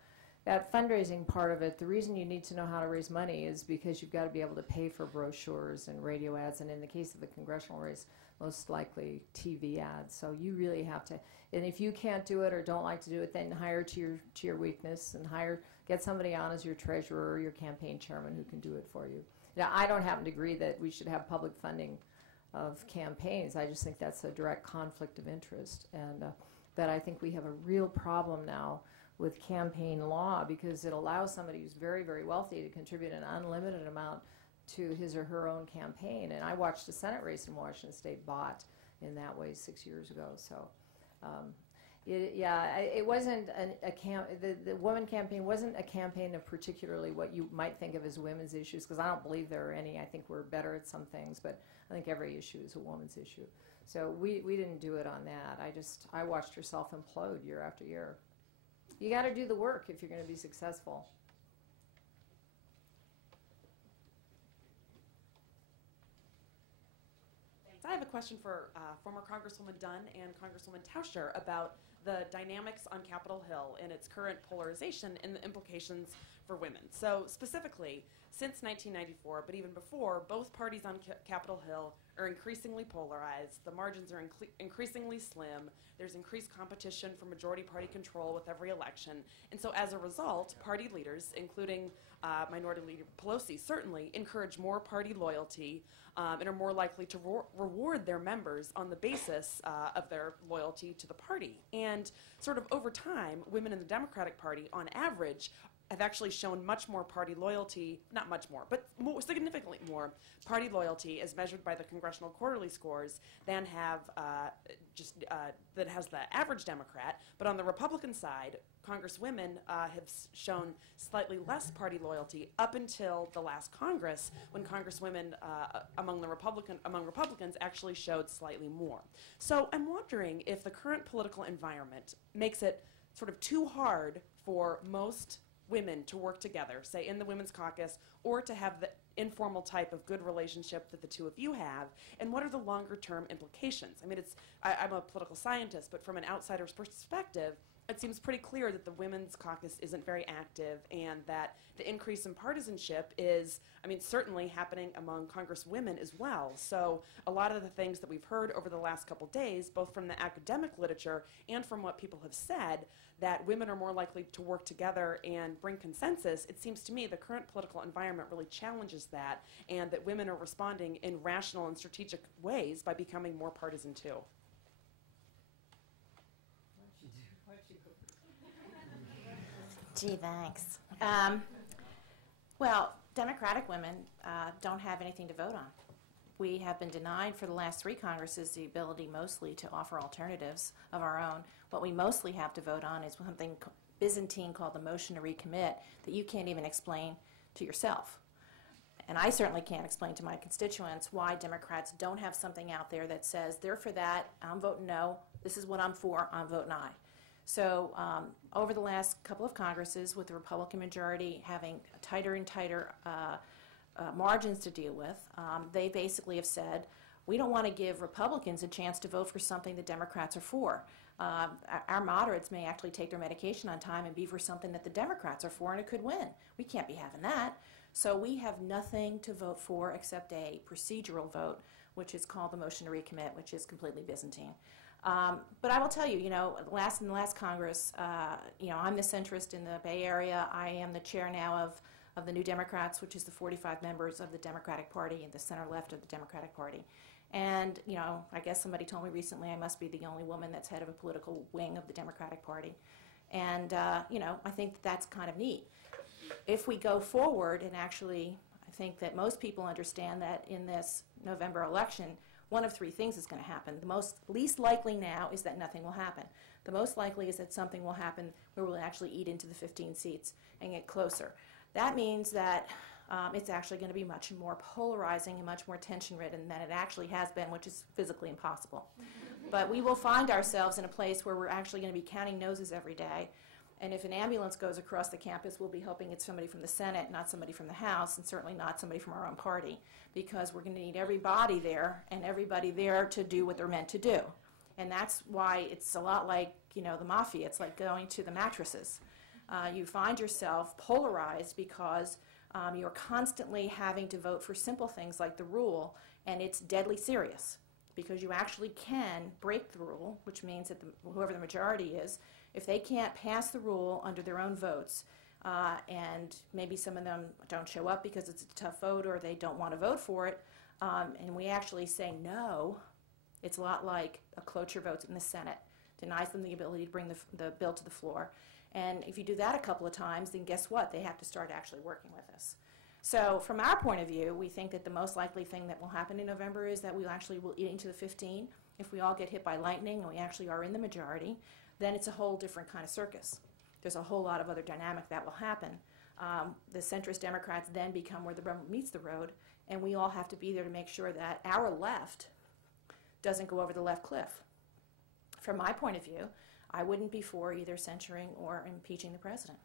that fundraising part of it, the reason you need to know how to raise money is because you've got to be able to pay for brochures and radio ads, and in the case of the congressional race, most likely TV ads. So you really have to. And if you can't do it or don't like to do it, then hire to your weakness and get somebody on as your treasurer or your campaign chairman who can do it for you. I don't happen to agree that we should have public funding of campaigns. I just think that's a direct conflict of interest, and that I think we have a real problem now with campaign law, because it allows somebody who's very, very wealthy to contribute an unlimited amount to his or her own campaign. And I watched a Senate race in Washington State bought in that way 6 years ago. So, it wasn't the woman campaign wasn't a campaign of particularly what you might think of as women's issues, because I don't believe there are any. I think we're better at some things, but I think every issue is a woman's issue. So we didn't do it on that. I watched her self-implode year after year. You got to do the work if you're going to be successful. I have a question for former Congresswoman Dunn and Congresswoman Tauscher about the dynamics on Capitol Hill and its current polarization and the implications for women. So specifically, since 1994, but even before, both parties on Capitol Hill are increasingly polarized. The margins are increasingly slim. There's increased competition for majority party control with every election. And so as a result, party leaders, including Minority Leader Pelosi, certainly encourage more party loyalty and are more likely to reward their members on the basis of their loyalty to the party. And sort of over time, women in the Democratic Party, on average, have actually shown much more party loyalty, not much more, but significantly more party loyalty as measured by the Congressional Quarterly scores than have that has the average Democrat. But on the Republican side, Congresswomen have shown slightly less party loyalty up until the last Congress, when Congresswomen among Republicans actually showed slightly more. So I'm wondering if the current political environment makes it sort of too hard for most women to work together, say in the Women's Caucus, or to have the informal type of good relationship that the two of you have, and what are the longer term implications? I mean, I'm a political scientist, but from an outsider's perspective, it seems pretty clear that the Women's Caucus isn't very active, and that the increase in partisanship is, I mean, certainly happening among Congresswomen as well. So a lot of the things that we've heard over the last couple days, both from the academic literature and from what people have said, that women are more likely to work together and bring consensus, it seems to me the current political environment really challenges that, and that women are responding in rational and strategic ways by becoming more partisan too. Gee, thanks. Well, Democratic women don't have anything to vote on. We have been denied for the last 3 Congresses the ability mostly to offer alternatives of our own. What we mostly have to vote on is something Byzantine called the motion to recommit that you can't even explain to yourself. And I certainly can't explain to my constituents why Democrats don't have something out there that says, they're for that, I'm voting no, this is what I'm for, I'm voting aye. So over the last couple of Congresses, with the Republican majority having tighter and tighter margins to deal with, they basically have said, we don't want to give Republicans a chance to vote for something the Democrats are for. Our moderates may actually take their medication on time and be for something that the Democrats are for, and it could win. We can't be having that. So we have nothing to vote for except a procedural vote, which is called the motion to recommit, which is completely Byzantine. But I will tell you, in the last Congress, I'm the centrist in the Bay Area. I am the chair now of the New Democrats, which is the 45 members of the Democratic Party and the center-left of the Democratic Party. And, I guess somebody told me recently I must be the only woman that's head of a political wing of the Democratic Party. And, I think that's kind of neat. If we go forward, and actually I think that most people understand that in this November election, one of 3 things is going to happen. The least likely now is that nothing will happen. The most likely is that something will happen where we'll actually eat into the 15 seats and get closer. That means that it's actually going to be much more polarizing and much more tension-ridden than it actually has been, which is physically impossible. But we will find ourselves in a place where we're actually going to be counting noses every day. And if an ambulance goes across the campus, we'll be hoping it's somebody from the Senate, not somebody from the House, and certainly not somebody from our own party, because we're going to need everybody there and everybody there to do what they're meant to do. And that's why it's a lot like, the mafia. It's like going to the mattresses. You find yourself polarized because you're constantly having to vote for simple things like the rule, and it's deadly serious because you actually can break the rule, which means that whoever the majority is, if they can't pass the rule under their own votes, and maybe some of them don't show up because it's a tough vote or they don't want to vote for it, and we actually say no, it's a lot like a cloture vote in the Senate. Denies them the ability to bring the bill to the floor. And if you do that a couple of times, then guess what? They have to start actually working with us. So from our point of view, we think that the most likely thing that will happen in November is that we actually will eat into the 15. If we all get hit by lightning and we actually are in the majority, then it's a whole different kind of circus. There's a whole lot of other dynamic that will happen. The centrist Democrats then become where the rubber meets the road, and we all have to be there to make sure that our left doesn't go over the left cliff. From my point of view, I wouldn't be for either censuring or impeaching the president,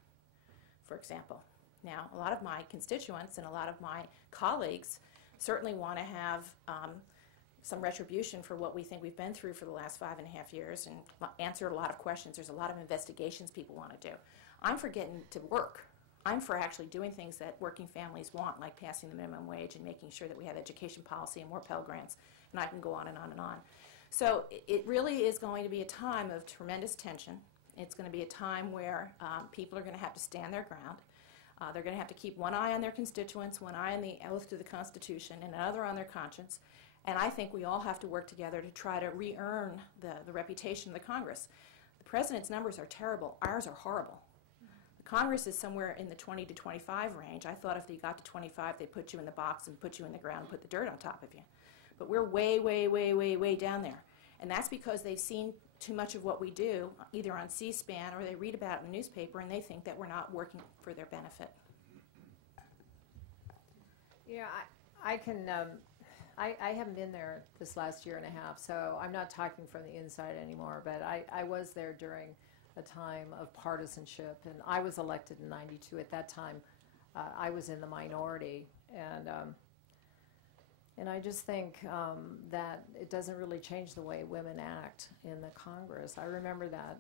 for example. Now, a lot of my constituents and a lot of my colleagues certainly want to have some retribution for what we think we've been through for the last 5.5 years and answer a lot of questions. There's a lot of investigations people want to do. I'm for getting to work. I'm for actually doing things that working families want, like passing the minimum wage and making sure that we have education policy and more Pell Grants, and I can go on and on and on. So it really is going to be a time of tremendous tension. It's going to be a time where people are going to have to stand their ground. They're going to have to keep one eye on their constituents, one eye on the oath to the Constitution, and another on their conscience. And I think we all have to work together to try to re-earn the reputation of the Congress. The president's numbers are terrible. Ours are horrible. The Congress is somewhere in the 20 to 25 range. I thought if they got to 25, they'd put you in the box and put you in the ground and put the dirt on top of you. But we're way, way, way, way, way down there. And that's because they've seen too much of what we do, either on C-SPAN or they read about it in the newspaper, and they think that we're not working for their benefit. You know, I haven't been there this last year and a half, so I'm not talking from the inside anymore, but I was there during a time of partisanship, and I was elected in '92. At that time, I was in the minority, and I just think that it doesn't really change the way women act in the Congress. I remember that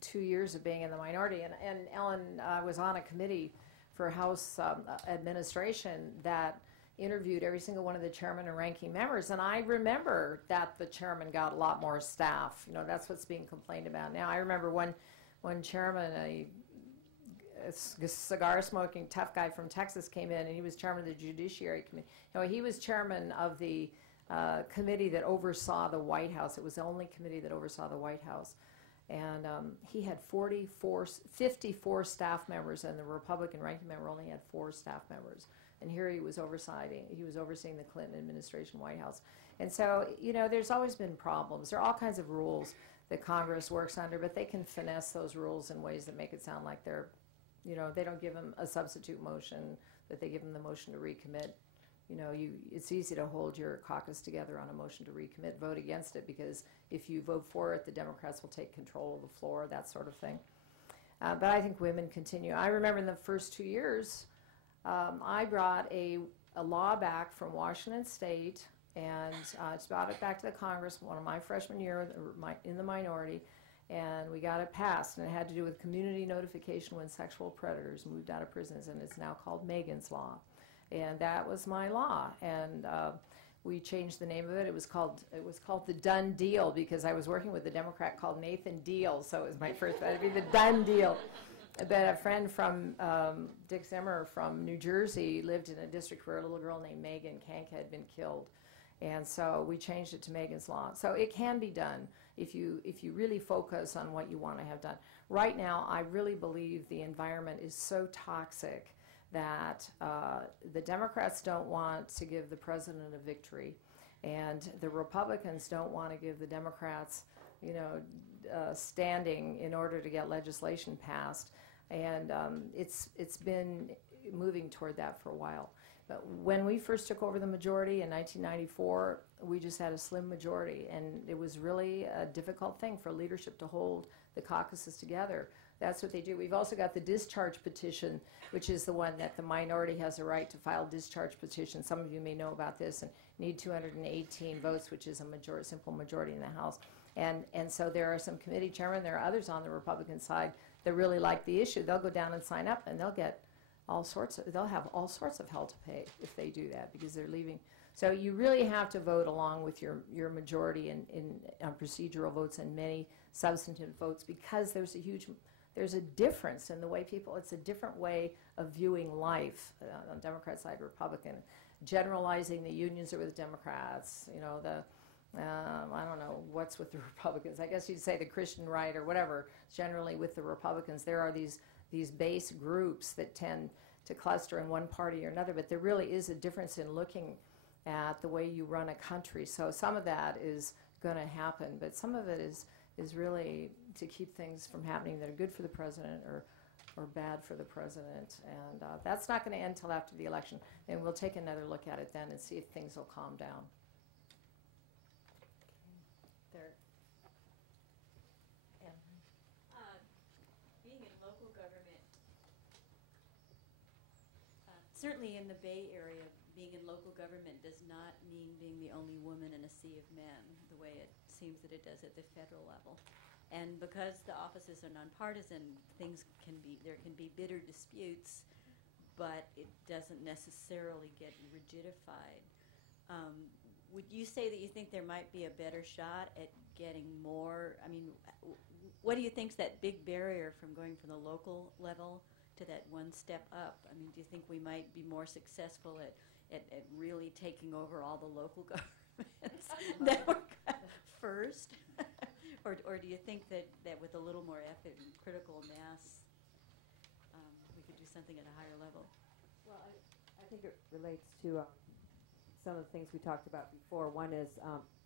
2 years of being in the minority, and Ellen was on a committee for House administration that interviewed every single one of the chairman and ranking members, and I remember that the chairman got a lot more staff. You know, that's what's being complained about now. I remember one chairman, a cigar-smoking tough guy from Texas, came in, and he was chairman of the Judiciary Committee. No, he was chairman of the committee that oversaw the White House. It was the only committee that oversaw the White House. And he had 54 staff members, and the Republican ranking member only had 4 staff members. And here he was overseeing the Clinton administration White House. And so, you know, there's always been problems. There are all kinds of rules that Congress works under, but they can finesse those rules in ways that make it sound like they're, you know, they don't give them a substitute motion, but they give them the motion to recommit. You know, it's easy to hold your caucus together on a motion to recommit, vote against it, because if you vote for it, the Democrats will take control of the floor, that sort of thing. But I think women continue. I remember in the first 2 years, I brought a law back from Washington State, and brought it back to the Congress, one of my freshman year in the minority, and we got it passed, and it had to do with community notification when sexual predators moved out of prisons, and it's now called Megan's Law. And that was my law, and we changed the name of it. It was called the Dunn Deal, because I was working with a Democrat called Nathan Deal, so it was my first, that'd be the Dunn Deal. But a friend from Dick Zimmer from New Jersey lived in a district where a little girl named Megan Kanka had been killed. And so we changed it to Megan's Law. So it can be done if you really focus on what you want to have done. Right now, I really believe the environment is so toxic that the Democrats don't want to give the president a victory, and the Republicans don't want to give the Democrats, you know, standing in order to get legislation passed. And it's been moving toward that for a while. But when we first took over the majority in 1994, we just had a slim majority, and it was really a difficult thing for leadership to hold the caucuses together. That's what they do. We've also got the discharge petition, which is the one that the minority has a right to file discharge petition. Some of you may know about this, and need 218 votes, which is a simple majority in the House. And so there are some committee chairmen, there are others on the Republican side that really like the issue. They'll go down and sign up, and they'll have all sorts of hell to pay if they do that, because they're leaving. So you really have to vote along with your majority in procedural votes and many substantive votes, because there's a huge there's a difference in the way people, it's a different way of viewing life on the Democrat side, Republican, generalizing the unions are with Democrats, you know, I don't know what's with the Republicans. I guess you'd say the Christian right or whatever, generally with the Republicans. There are these base groups that tend to cluster in one party or another, but there really is a difference in looking at the way you run a country. So some of that is going to happen, but some of it is really to keep things from happening that are good for the president or bad for the president. And that's not going to end until after the election. And we'll take another look at it then and see if things will calm down. There. Being in local government, certainly in the Bay Area, being in local government does not mean being the only woman in a sea of men, the way it seems that it does at the federal level. And because the offices are nonpartisan, there can be bitter disputes, but it doesn't necessarily get rigidified. Would you say that you think there might be a better shot at getting more? I mean, what do you think is that big barrier from going from the local level to that one step up? I mean, do you think we might be more successful at really taking over all the local governments that were first? Or do you think that with a little more effort and critical mass, we could do something at a higher level? Well, I think it relates to some of the things we talked about before. One is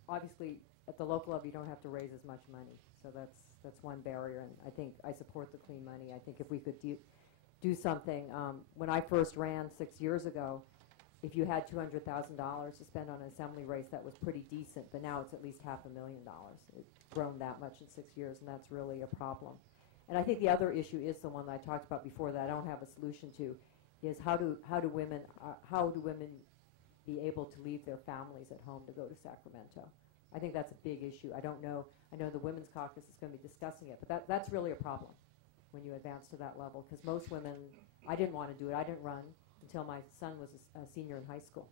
obviously at the local level you don't have to raise as much money, so that's one barrier. And I think I support the clean money. I think if we could do something, when I first ran 6 years ago, if you had $200,000 to spend on an assembly race, that was pretty decent, but now it's at least $500,000. It's grown that much in 6 years, and that's really a problem. And I think the other issue is the one that I talked about before that I don't have a solution to, is how do women be able to leave their families at home to go to Sacramento? I think that's a big issue. I don't know. I know the Women's Caucus is going to be discussing it, but that's really a problem when you advance to that level, because most women, I didn't want to do it. I didn't run until my son was a senior in high school,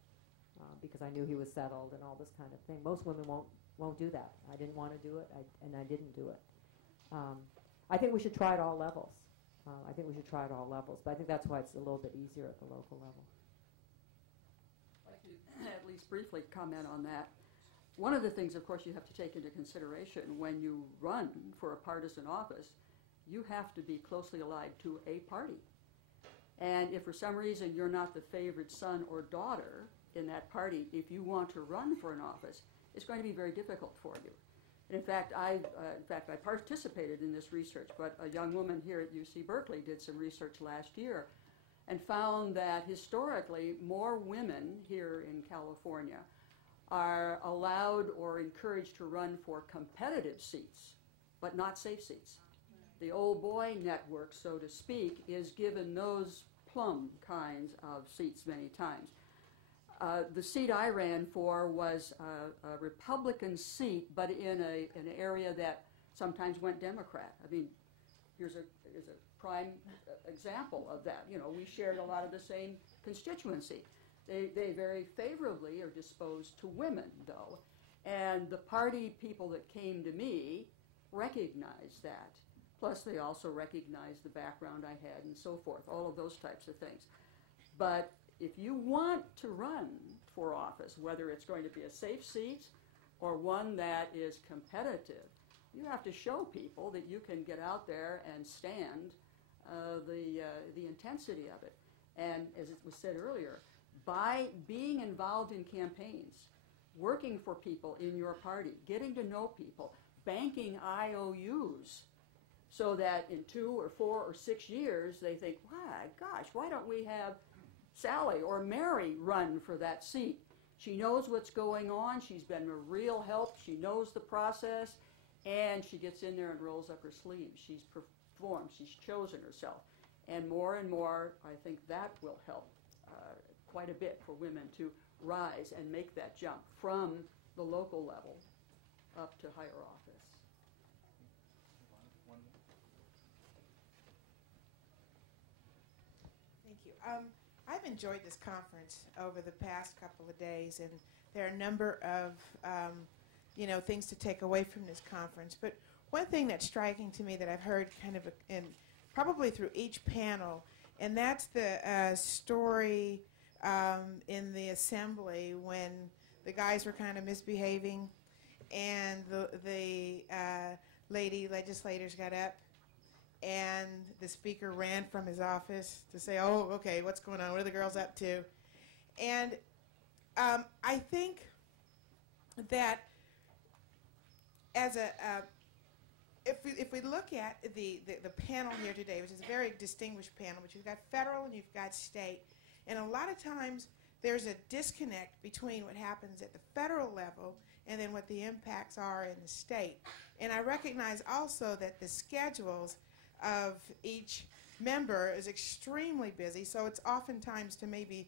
because I knew he was settled and all this kind of thing. Most women won't do that. I didn't want to do it, and I didn't do it. I think we should try at all levels. But I think that's why it's a little bit easier at the local level. I'd like to at least briefly comment on that. One of the things, of course, you have to take into consideration when you run for a partisan office, you have to be closely allied to a party. And if for some reason you're not the favored son or daughter in that party, if you want to run for an office, it's going to be very difficult for you. And in fact, I participated in this research, but a young woman here at UC Berkeley did some research last year and found that historically more women here in California are allowed or encouraged to run for competitive seats, but not safe seats. The old boy network, so to speak, is given those plum kinds of seats many times. The seat I ran for was a Republican seat, but in an area that sometimes went Democrat. I mean, here's a prime example of that. You know, we shared a lot of the same constituency. They very favorably are disposed to women, though, and the party people that came to me recognized that. Plus, they also recognized the background I had and so forth, all of those types of things. But if you want to run for office, whether it's going to be a safe seat or one that is competitive, you have to show people that you can get out there and stand the intensity of it. And as it was said earlier, by being involved in campaigns, working for people in your party, getting to know people, banking IOUs, so that in 2 or 4 or 6 years they think, "My gosh, why don't we have Sally or Mary run for that seat? She knows what's going on. She's been a real help. She knows the process, and she gets in there and rolls up her sleeves. She's performed. She's chosen herself." And more, I think that will help quite a bit for women to rise and make that jump from the local level up to higher office. Thank you. I've enjoyed this conference over the past couple of days, and there are a number of things to take away from this conference. But one thing that's striking to me that I've heard kind of probably through each panel, and that's the story in the assembly when the guys were kind of misbehaving, and the lady legislators got up, and the speaker ran from his office to say, "Oh, okay, what's going on? What are the girls up to?" And I think that as if we look at the panel here today, which is a very distinguished panel, which you've got federal and you've got state, and a lot of times there's a disconnect between what happens at the federal level and then what the impacts are in the state. And I recognize also that the schedules of each member is extremely busy, so it's oftentimes to maybe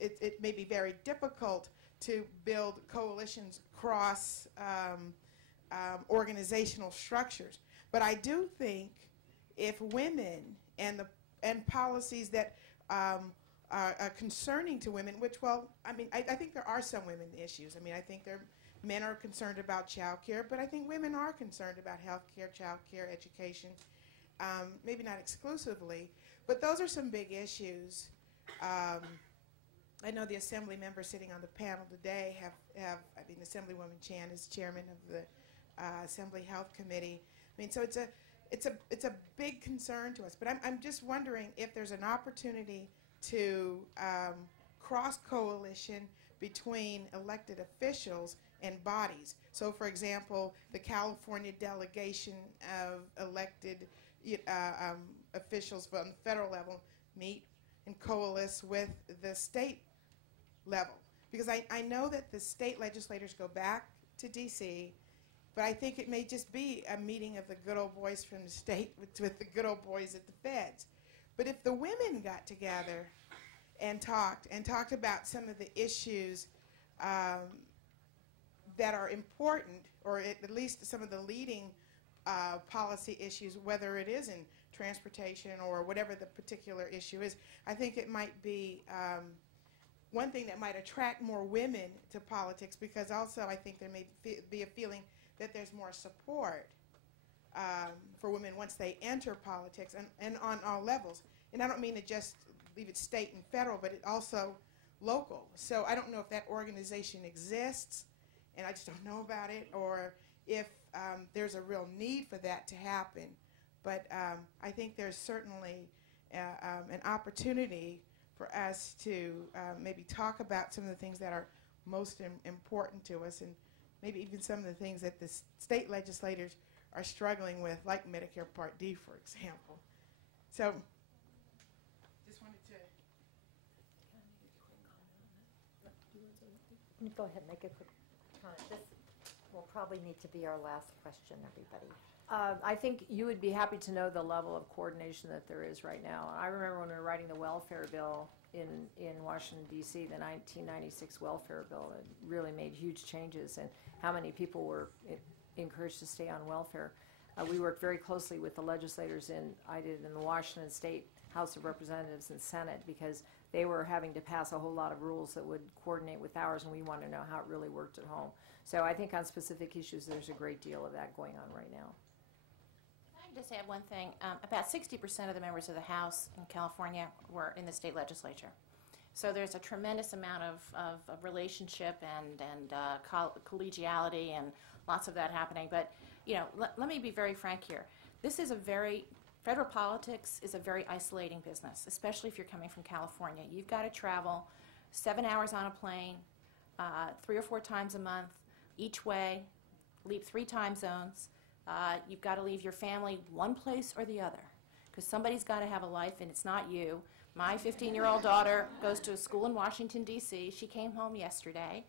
it may be very difficult to build coalitions across organizational structures. But I do think if women and policies that are concerning to women, which, well, I mean, I think there are some women issues. I mean, I think men are concerned about child care, but I think women are concerned about health care, child care, education, maybe not exclusively, but those are some big issues. I know the assembly members sitting on the panel today have I mean, Assemblywoman Chan is chairman of the Assembly Health Committee. I mean, so it's a big concern to us. But I'm just wondering if there's an opportunity to cross coalition between elected officials and bodies. So, for example, the California delegation of elected officials from the federal level meet and coalesce with the state level. Because I know that the state legislators go back to D.C., but I think it may just be a meeting of the good old boys from the state with the good old boys at the feds. But if the women got together and talked about some of the issues that are important, or at least some of the leading policy issues, whether it is in transportation or whatever the particular issue is, I think it might be one thing that might attract more women to politics, because also I think there may be a feeling that there's more support for women once they enter politics, and on all levels. And I don't mean to just leave it state and federal, but it also local. So I don't know if that organization exists, and I just don't know about it, or if there's a real need for that to happen. But I think there's certainly an opportunity for us to maybe talk about some of the things that are most important to us, and maybe even some of the things that the state legislators are struggling with, like Medicare Part D, for example. So just wanted to... Go ahead and make a quick comment. This will probably need to be our last question, everybody. I think you would be happy to know the level of coordination that there is right now. I remember when we were writing the welfare bill in Washington, D.C., the 1996 welfare bill, it really made huge changes in how many people were encouraged to stay on welfare. We worked very closely with the legislators in the Washington State House of Representatives and Senate, because they were having to pass a whole lot of rules that would coordinate with ours, and we wanted to know how it really worked at home. So I think on specific issues, there's a great deal of that going on right now. I just add one thing. About 60% of the members of the House in California were in the state legislature. So there's a tremendous amount of relationship and collegiality and lots of that happening. But, you know, let me be very frank here. This is federal politics is a very isolating business, especially if you're coming from California. You've got to travel 7 hours on a plane, 3 or 4 times a month, each way, leave 3 time zones. You've got to leave your family one place or the other, because somebody's got to have a life, and it's not you. My 15-year-old daughter goes to a school in Washington, D.C. She came home yesterday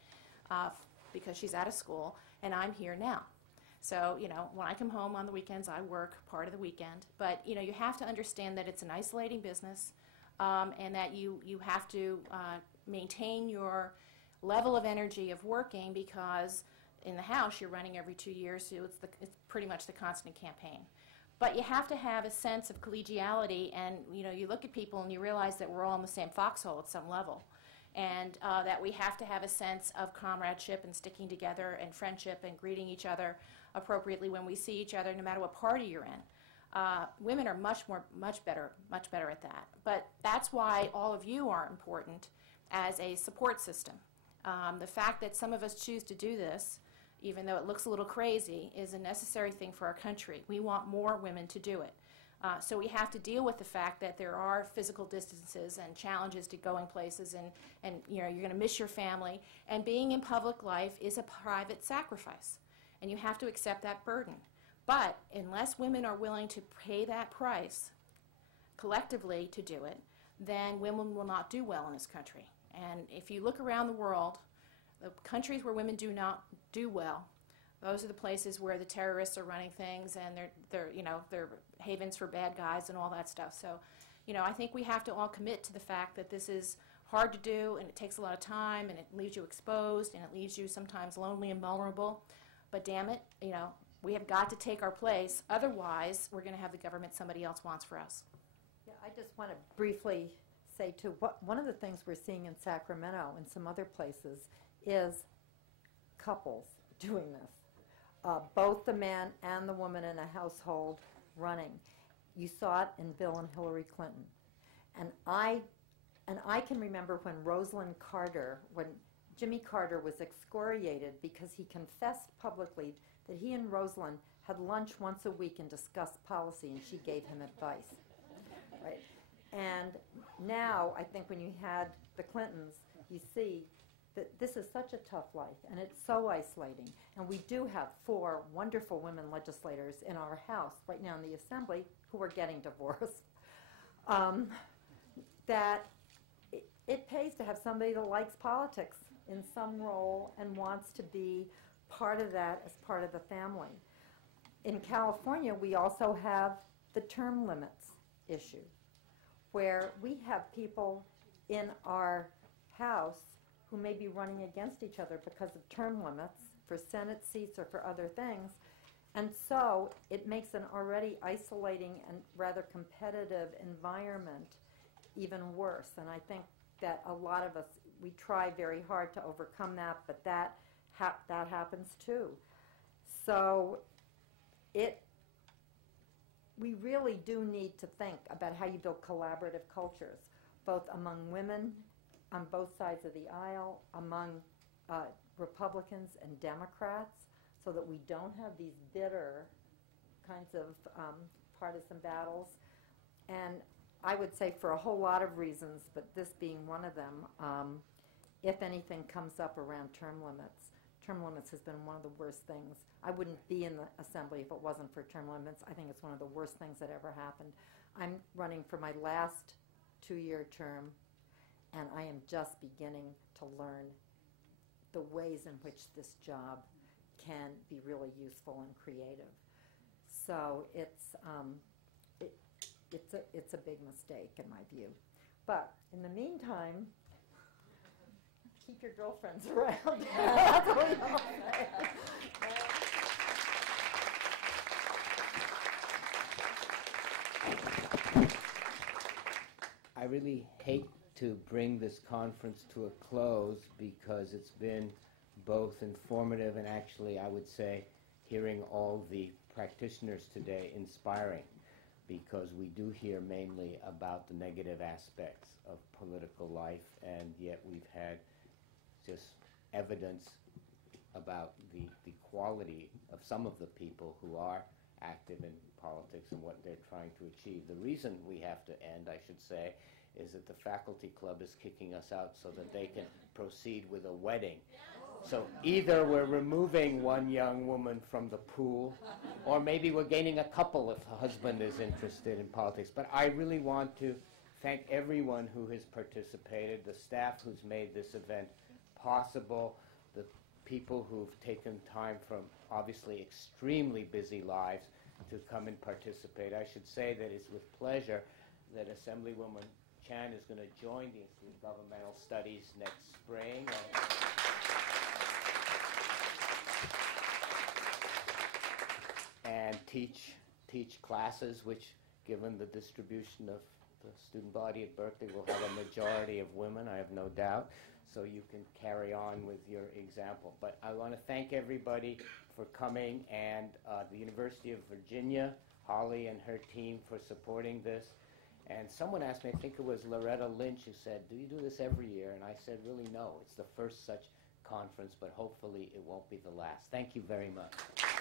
because she's out of school, and I'm here now. So, you know, when I come home on the weekends, I work part of the weekend. But, you know, you have to understand that it's an isolating business, and that you have to maintain your level of energy of working, because in the House, you're running every 2 years, so it's pretty much the constant campaign. But you have to have a sense of collegiality, and you know, you look at people and you realize that we're all in the same foxhole at some level. and that we have to have a sense of comradeship and sticking together and friendship and greeting each other appropriately when we see each other, no matter what party you're in. Women are much better at that. But that's why all of you are important as a support system. The fact that some of us choose to do this, even though it looks a little crazy, is a necessary thing for our country. We want more women to do it. So we have to deal with the fact that there are physical distances and challenges to going places, and you know, you're going to miss your family. And being in public life is a private sacrifice, and you have to accept that burden. But unless women are willing to pay that price collectively to do it, then women will not do well in this country. And if you look around the world, the countries where women do not do well, those are the places where the terrorists are running things, and they're havens for bad guys and all that stuff. So, you know, I think we have to all commit to the fact that this is hard to do, and it takes a lot of time, and it leaves you exposed, and it leaves you sometimes lonely and vulnerable. But damn it, you know, we have got to take our place. Otherwise, we're going to have the government somebody else wants for us. Yeah, I just want to briefly say, too, one of the things we're seeing in Sacramento and some other places is couples doing this. Both the man and the woman in a household running. You saw it in Bill and Hillary Clinton. And I can remember when Rosalynn Carter, when Jimmy Carter was excoriated because he confessed publicly that he and Rosalynn had lunch once a week and discussed policy, and she gave him advice. Right? And now, I think when you had the Clintons, you see that this is such a tough life, and it's so isolating. And we do have 4 wonderful women legislators in our House right now in the Assembly who are getting divorced. That it pays to have somebody that likes politics in some role and wants to be part of that as part of the family. In California, we also have the term limits issue, where we have people in our House who may be running against each other because of term limits for Senate seats or for other things. And so it makes an already isolating and rather competitive environment even worse. And I think that a lot of us, we try very hard to overcome that, but that happens too. So we really do need to think about how you build collaborative cultures, both among women on both sides of the aisle, among Republicans and Democrats, so that we don't have these bitter kinds of partisan battles. And I would say for a whole lot of reasons, but this being one of them, if anything comes up around term limits has been one of the worst things. I wouldn't be in the Assembly if it wasn't for term limits. I think it's one of the worst things that ever happened. I'm running for my last 2-year term, and I am just beginning to learn the ways in which this job can be really useful and creative. So it's a big mistake in my view. But in the meantime, keep your girlfriends around. That's what we all say. I really hate to bring this conference to a close because it's been both informative and actually, I would say, hearing all the practitioners today inspiring, because we do hear mainly about the negative aspects of political life, and yet we've had just evidence about the quality of some of the people who are active in politics and what they're trying to achieve. The reason we have to end, I should say, is that the faculty club is kicking us out so that they can proceed with a wedding. So either we're removing one young woman from the pool, or maybe we're gaining a couple if the husband is interested in politics. But I really want to thank everyone who has participated, the staff who's made this event possible, the people who've taken time from obviously extremely busy lives to come and participate. I should say that it's with pleasure that Assemblywoman Chan is going to join the Institute of Governmental Studies next spring. And teach classes which, given the distribution of the student body at Berkeley will have a majority of women, I have no doubt, so you can carry on with your example. But I want to thank everybody for coming, and the University of Virginia, Holly and her team, for supporting this. And someone asked me, I think it was Loretta Lynch, who said, do you do this every year? And I said, really, no. It's the first such conference, but hopefully it won't be the last. Thank you very much.